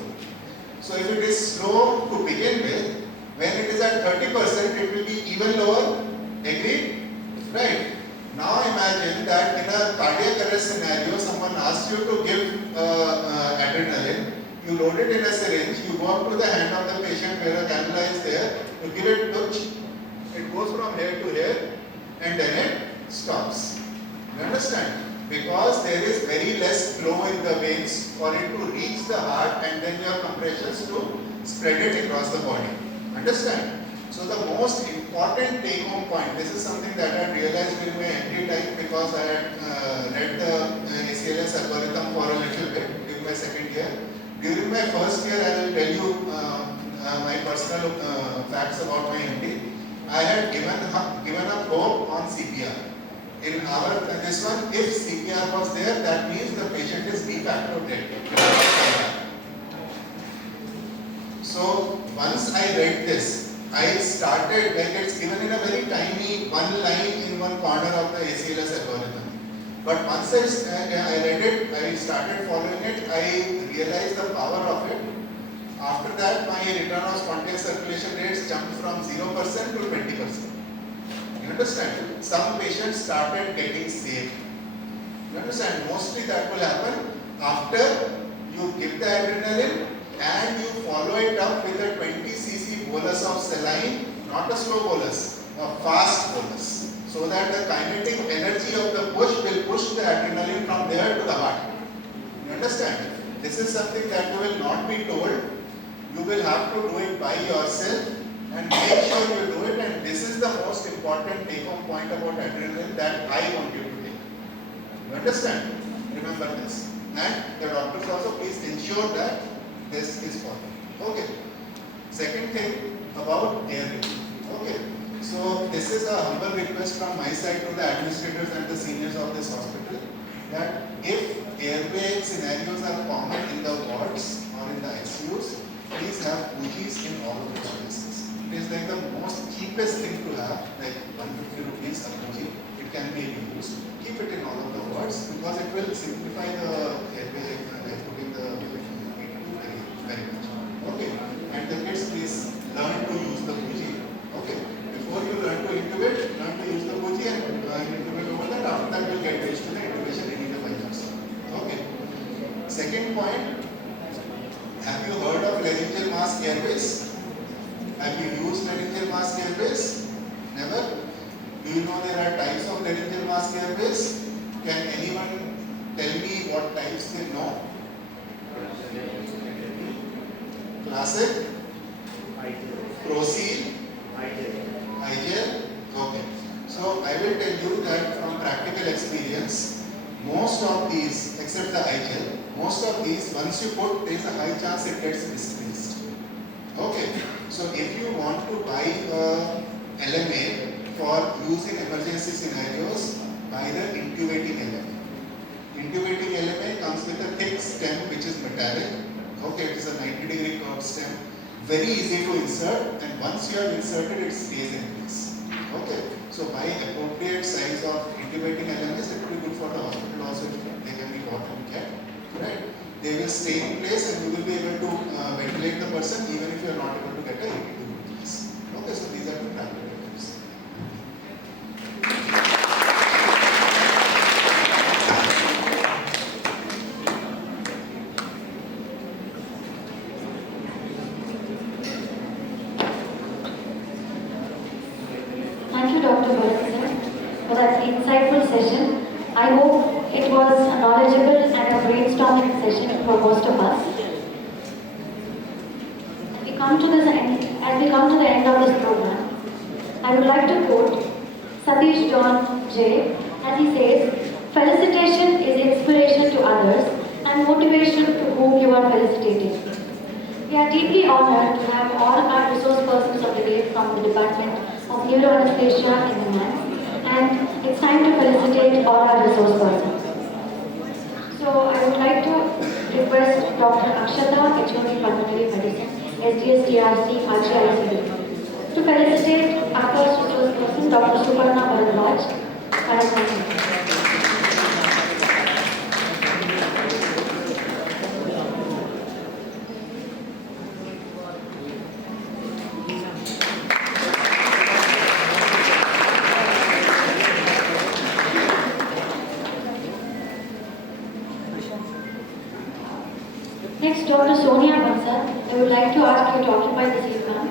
So if it is slow to begin with, when it is at 30%, it will be even lower. Agreed? Right. Now imagine that in a cardiac arrest scenario, someone asks you to give adrenaline. You load it in a syringe, you go up to the hand of the patient where a cannula is there, you give it push, it goes from here to here, and then it stops. You understand? Because there is very less flow in the veins for it to reach the heart and then your compressions to spread it across the body. Understand? So the most important take-home point, this is something that I realized during my MD time because I had read the ACLS algorithm for a little bit during my second year. During my first year, I will tell you my personal facts about my MD. I had given up hope on CPR. In this one, if CPR was there, that means the patient is de facto dead. So once I read this, I started, like it's given in a very tiny one line in one corner of the ACLS algorithm. But once I read it, I started following it, I realized the power of it. After that, my return of spontaneous circulation rates jumped from 0% to 20%. You understand? Some patients started getting saved. You understand? Mostly that will happen after you give the adrenaline and you follow it up with a 20 cc bolus of saline, not a slow bolus, a fast bolus, so that the kinetic energy of the push will push the adrenaline from there to the heart. You understand? This is something that you will not be told. You will have to do it by yourself and make sure you do it, and this is the most important take-home point about adrenaline that I want you to take. You understand? Remember this. And the doctors also please ensure that this is followed. Okay. Second thing about airway. Okay. So this is a humble request from my side to the administrators and the seniors of this hospital that if airway scenarios are common in the wards or in the ICUs, please have bougies in all of those places. It is like the most cheapest thing to have, like 150 rupees a bougie. It can be reused. Keep it in all of the wards because it will simplify the airway, like putting the very much. Okay. And the kids, please learn to use the bougie. Okay. Before you learn to intubate, learn to use the bougie and intubate over that. After that, you'll get used to the intubation in the bypass. Okay. Second point, have you heard of laryngeal mask airways? Have you used laryngeal mask airways? Never? Do you know there are types of laryngeal mask airways? Can anyone tell me what types they know? Classic? Proceed? IGL? Okay. So I will tell you that from practical experience, most of these, except the IGL, most of these, once you put, there is a high chance it gets displaced. Okay. So if you want to buy a LMA for use in emergency scenarios, buy the intubating LMA. Intubating LMA comes with a thick stem which is metallic. Okay, it is a 90-degree curved stem. Very easy to insert, and once you have inserted, it stays in place. Okay, so buy appropriate size of intubating LMAs. It will be good for the hospital also. They can be bought and kept. Right? They will stay in place, and you will be able to ventilate the person even if you are not able to get a ET2 place. Okay, so these are the practical tips. Thank you, Dr. Bharat sir, for that insightful session. I hope it was a knowledgeable and a brainstorming session for most of us. As we come to the end of this program, I would like to quote Satish John J. as he says, "Felicitation is inspiration to others and and motivation to whom you are felicitating. We are deeply honored to have all our resource persons of the day from the Department of Neuroanesthesia in the MAN, and it's time to felicitate all our resource persons. So I would like to request Dr. Akshata, HOD Pulmonary Medicine, SDS TRC RGICD, to felicitate our first resource person, Dr. Suparna Bharadwaj. Next, Dr. Sonia Bansal, I would like to ask you to occupy the seat, ma'am.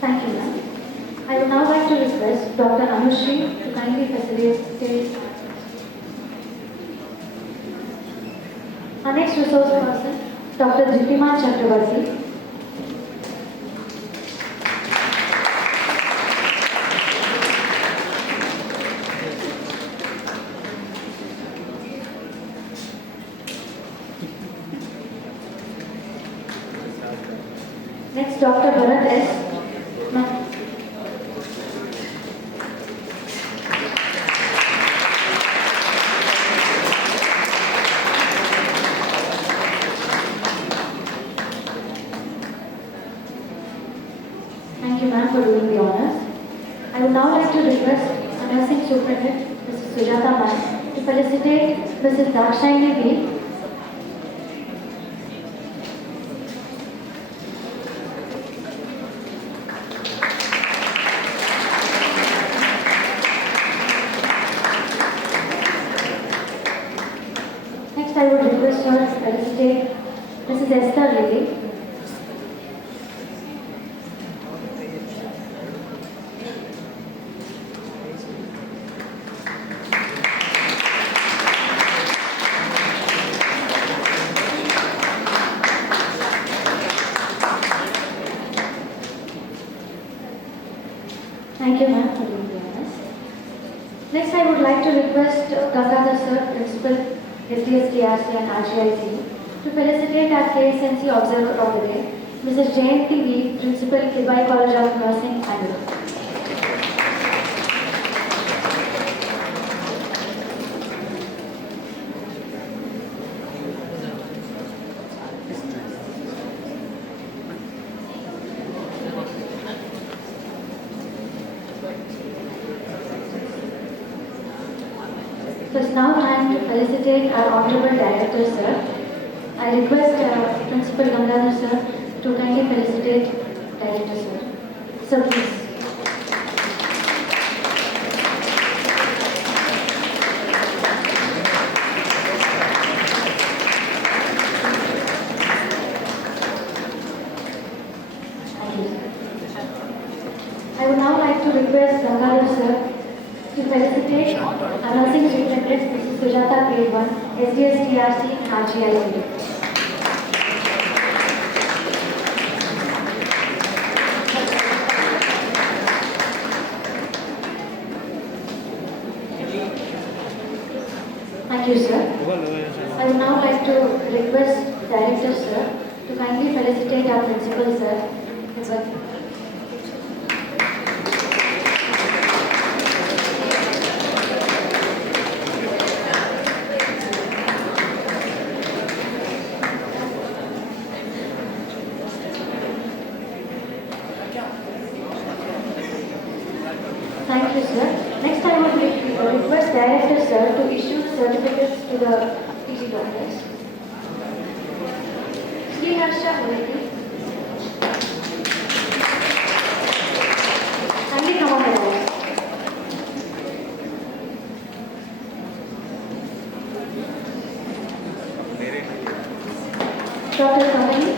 Thank you, ma'am. I would now like to request Dr. Anushri to kindly facilitate our next resource person, Dr. Dhitiman Chakravarti. Next, Dr. Bharat S. Ma'am. Thank you, ma'am, for doing the honors. I would now like to request a nursing superintendent, Mrs. Sujata ma'am, to felicitate Mrs. Dakshayani B. Next, I would request her to felicitate Mrs. Esther Lily. Thank you, ma'am, for doing the honors. Next, I would like to request Gangadhar sir, Principal, SDS TRC and RGICD, to felicitate our KSNC Observer of the Day, Mrs. Jayanti V, Principal, Kibai College of Nursing, Bangalore. So it's now time to felicitate our Honorable Director, sir. I request Principal Gangadhar sir to kindly felicitate Director, sir. Sir, please. Thank you, sir. I would now like to request Gangadhar sir to felicitate our nursing superintendent, Mrs. Sujata Grade 1, SDS TRC and RGICD. Thank you, sir. I would now like to request Director, sir, to kindly felicitate our principal, sir. Thank you, sir. Next, I would request Director, sir, to issue certificates to the PG doctors. Sri Harsha Muleti. Kindly come on, guys. Dr. Kamini.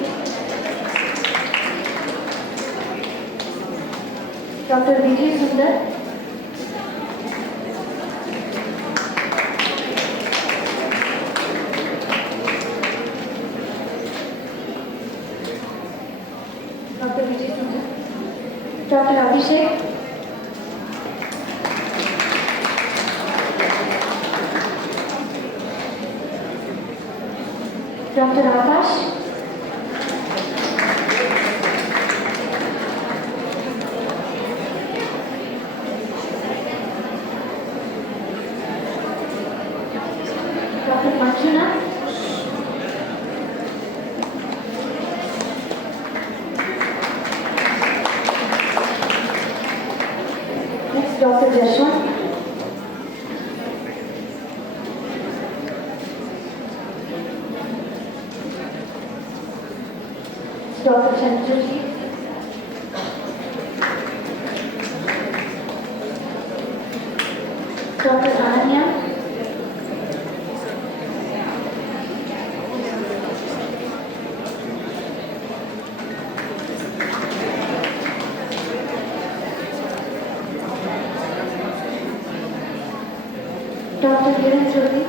Dr. Vijay Sundar. Dr. Abhishek. Dr. Akash. Dr. Manjuna. Next, Dr. Jashwant. Dr. Chandraji. Dr. Ananya. Dr. Kiran Jyoti.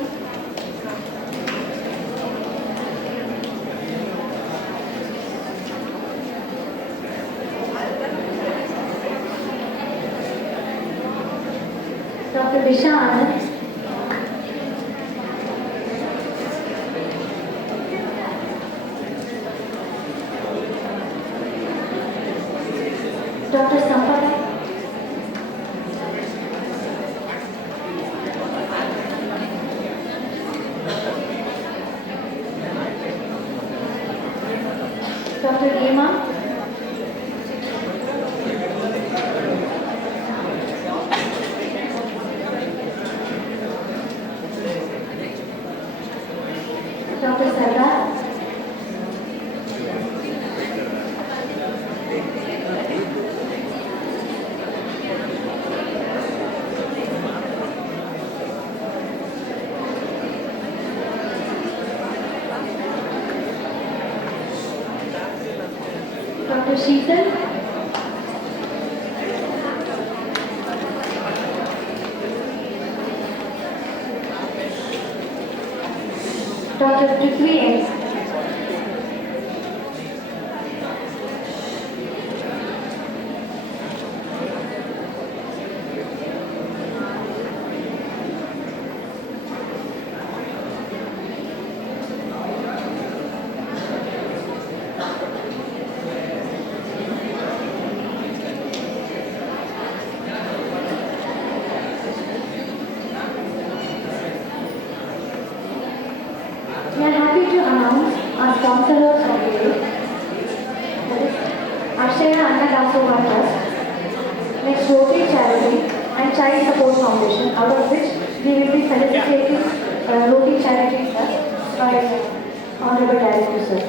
Dr. Visha Anand. Dr. Sampath. Dr. Ema. Dr. Sardar. Dr. Sheetal. Dr. Prithvi S. We are happy to announce our sponsors of the day. That is Akshaya Annadasoga Trust, next Rotary Charity and Child Support Foundation, out of which we will be felicitating Rotary Charity Trust by Honorable Director Sir.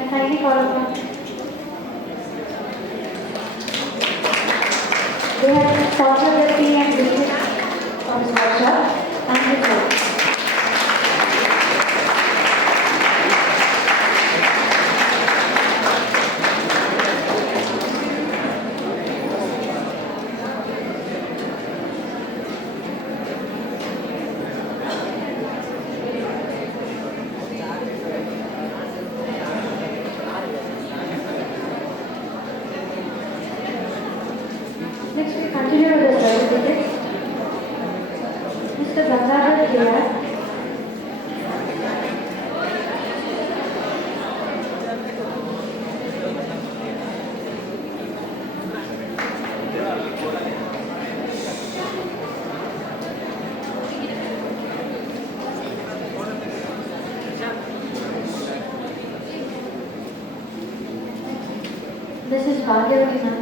I kindly call upon. They have sponsored the tea and biscuits of this workshop. Thank you, sir. Next, we continue with the certificates. Mr. Gangadhar here. This is Bhagyavati ma'am.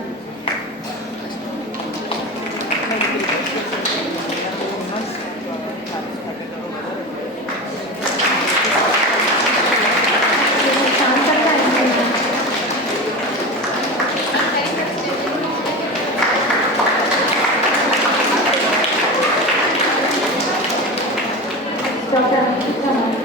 This is Shantaka and Dr. Ankita ma'am.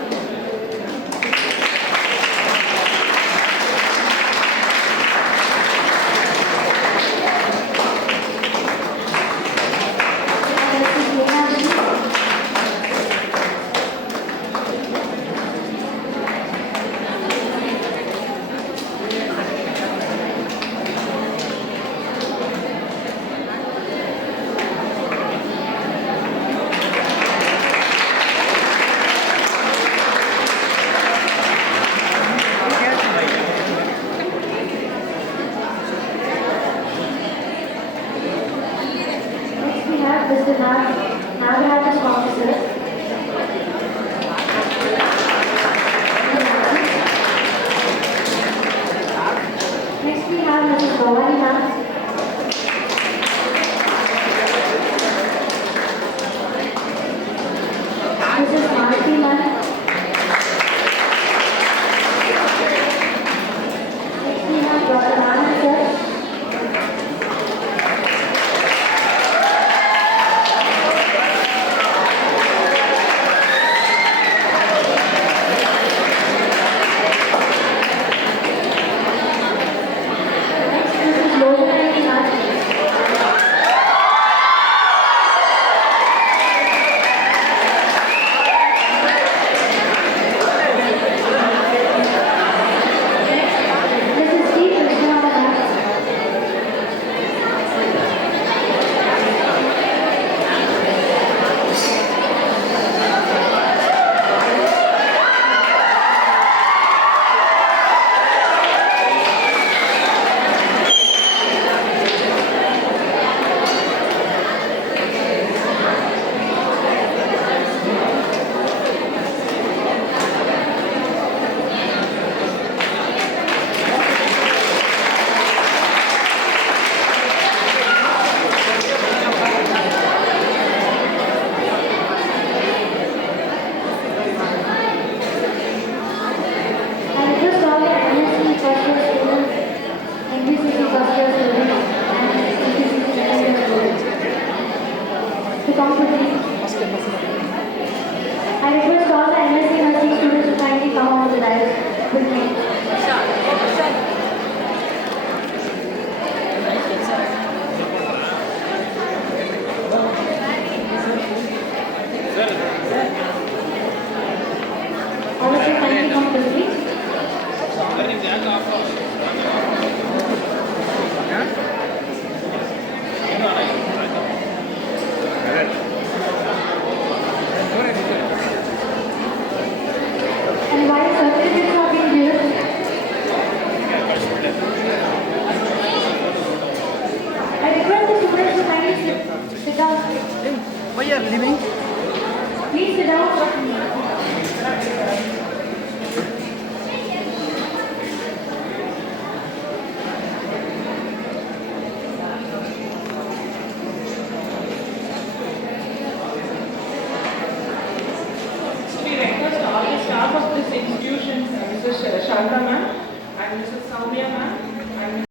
Nancy ma'am. Next we have Dr. Anand sir. Next, this is Lohiani ma'am. This is Steve Krishna ma'am. I request all the NSC first year students, NBCC first year students, and CPCC second year students to come to me. I request all the NSC nursing students to kindly come on the dais with me. All of you kindly come to me. And while certificates are being given, I request the students to kindly sit down. Why you are leaving? Please sit down. We request all the staff of this institution, Mrs. Sharda ma'am and Mrs. Soumya ma'am and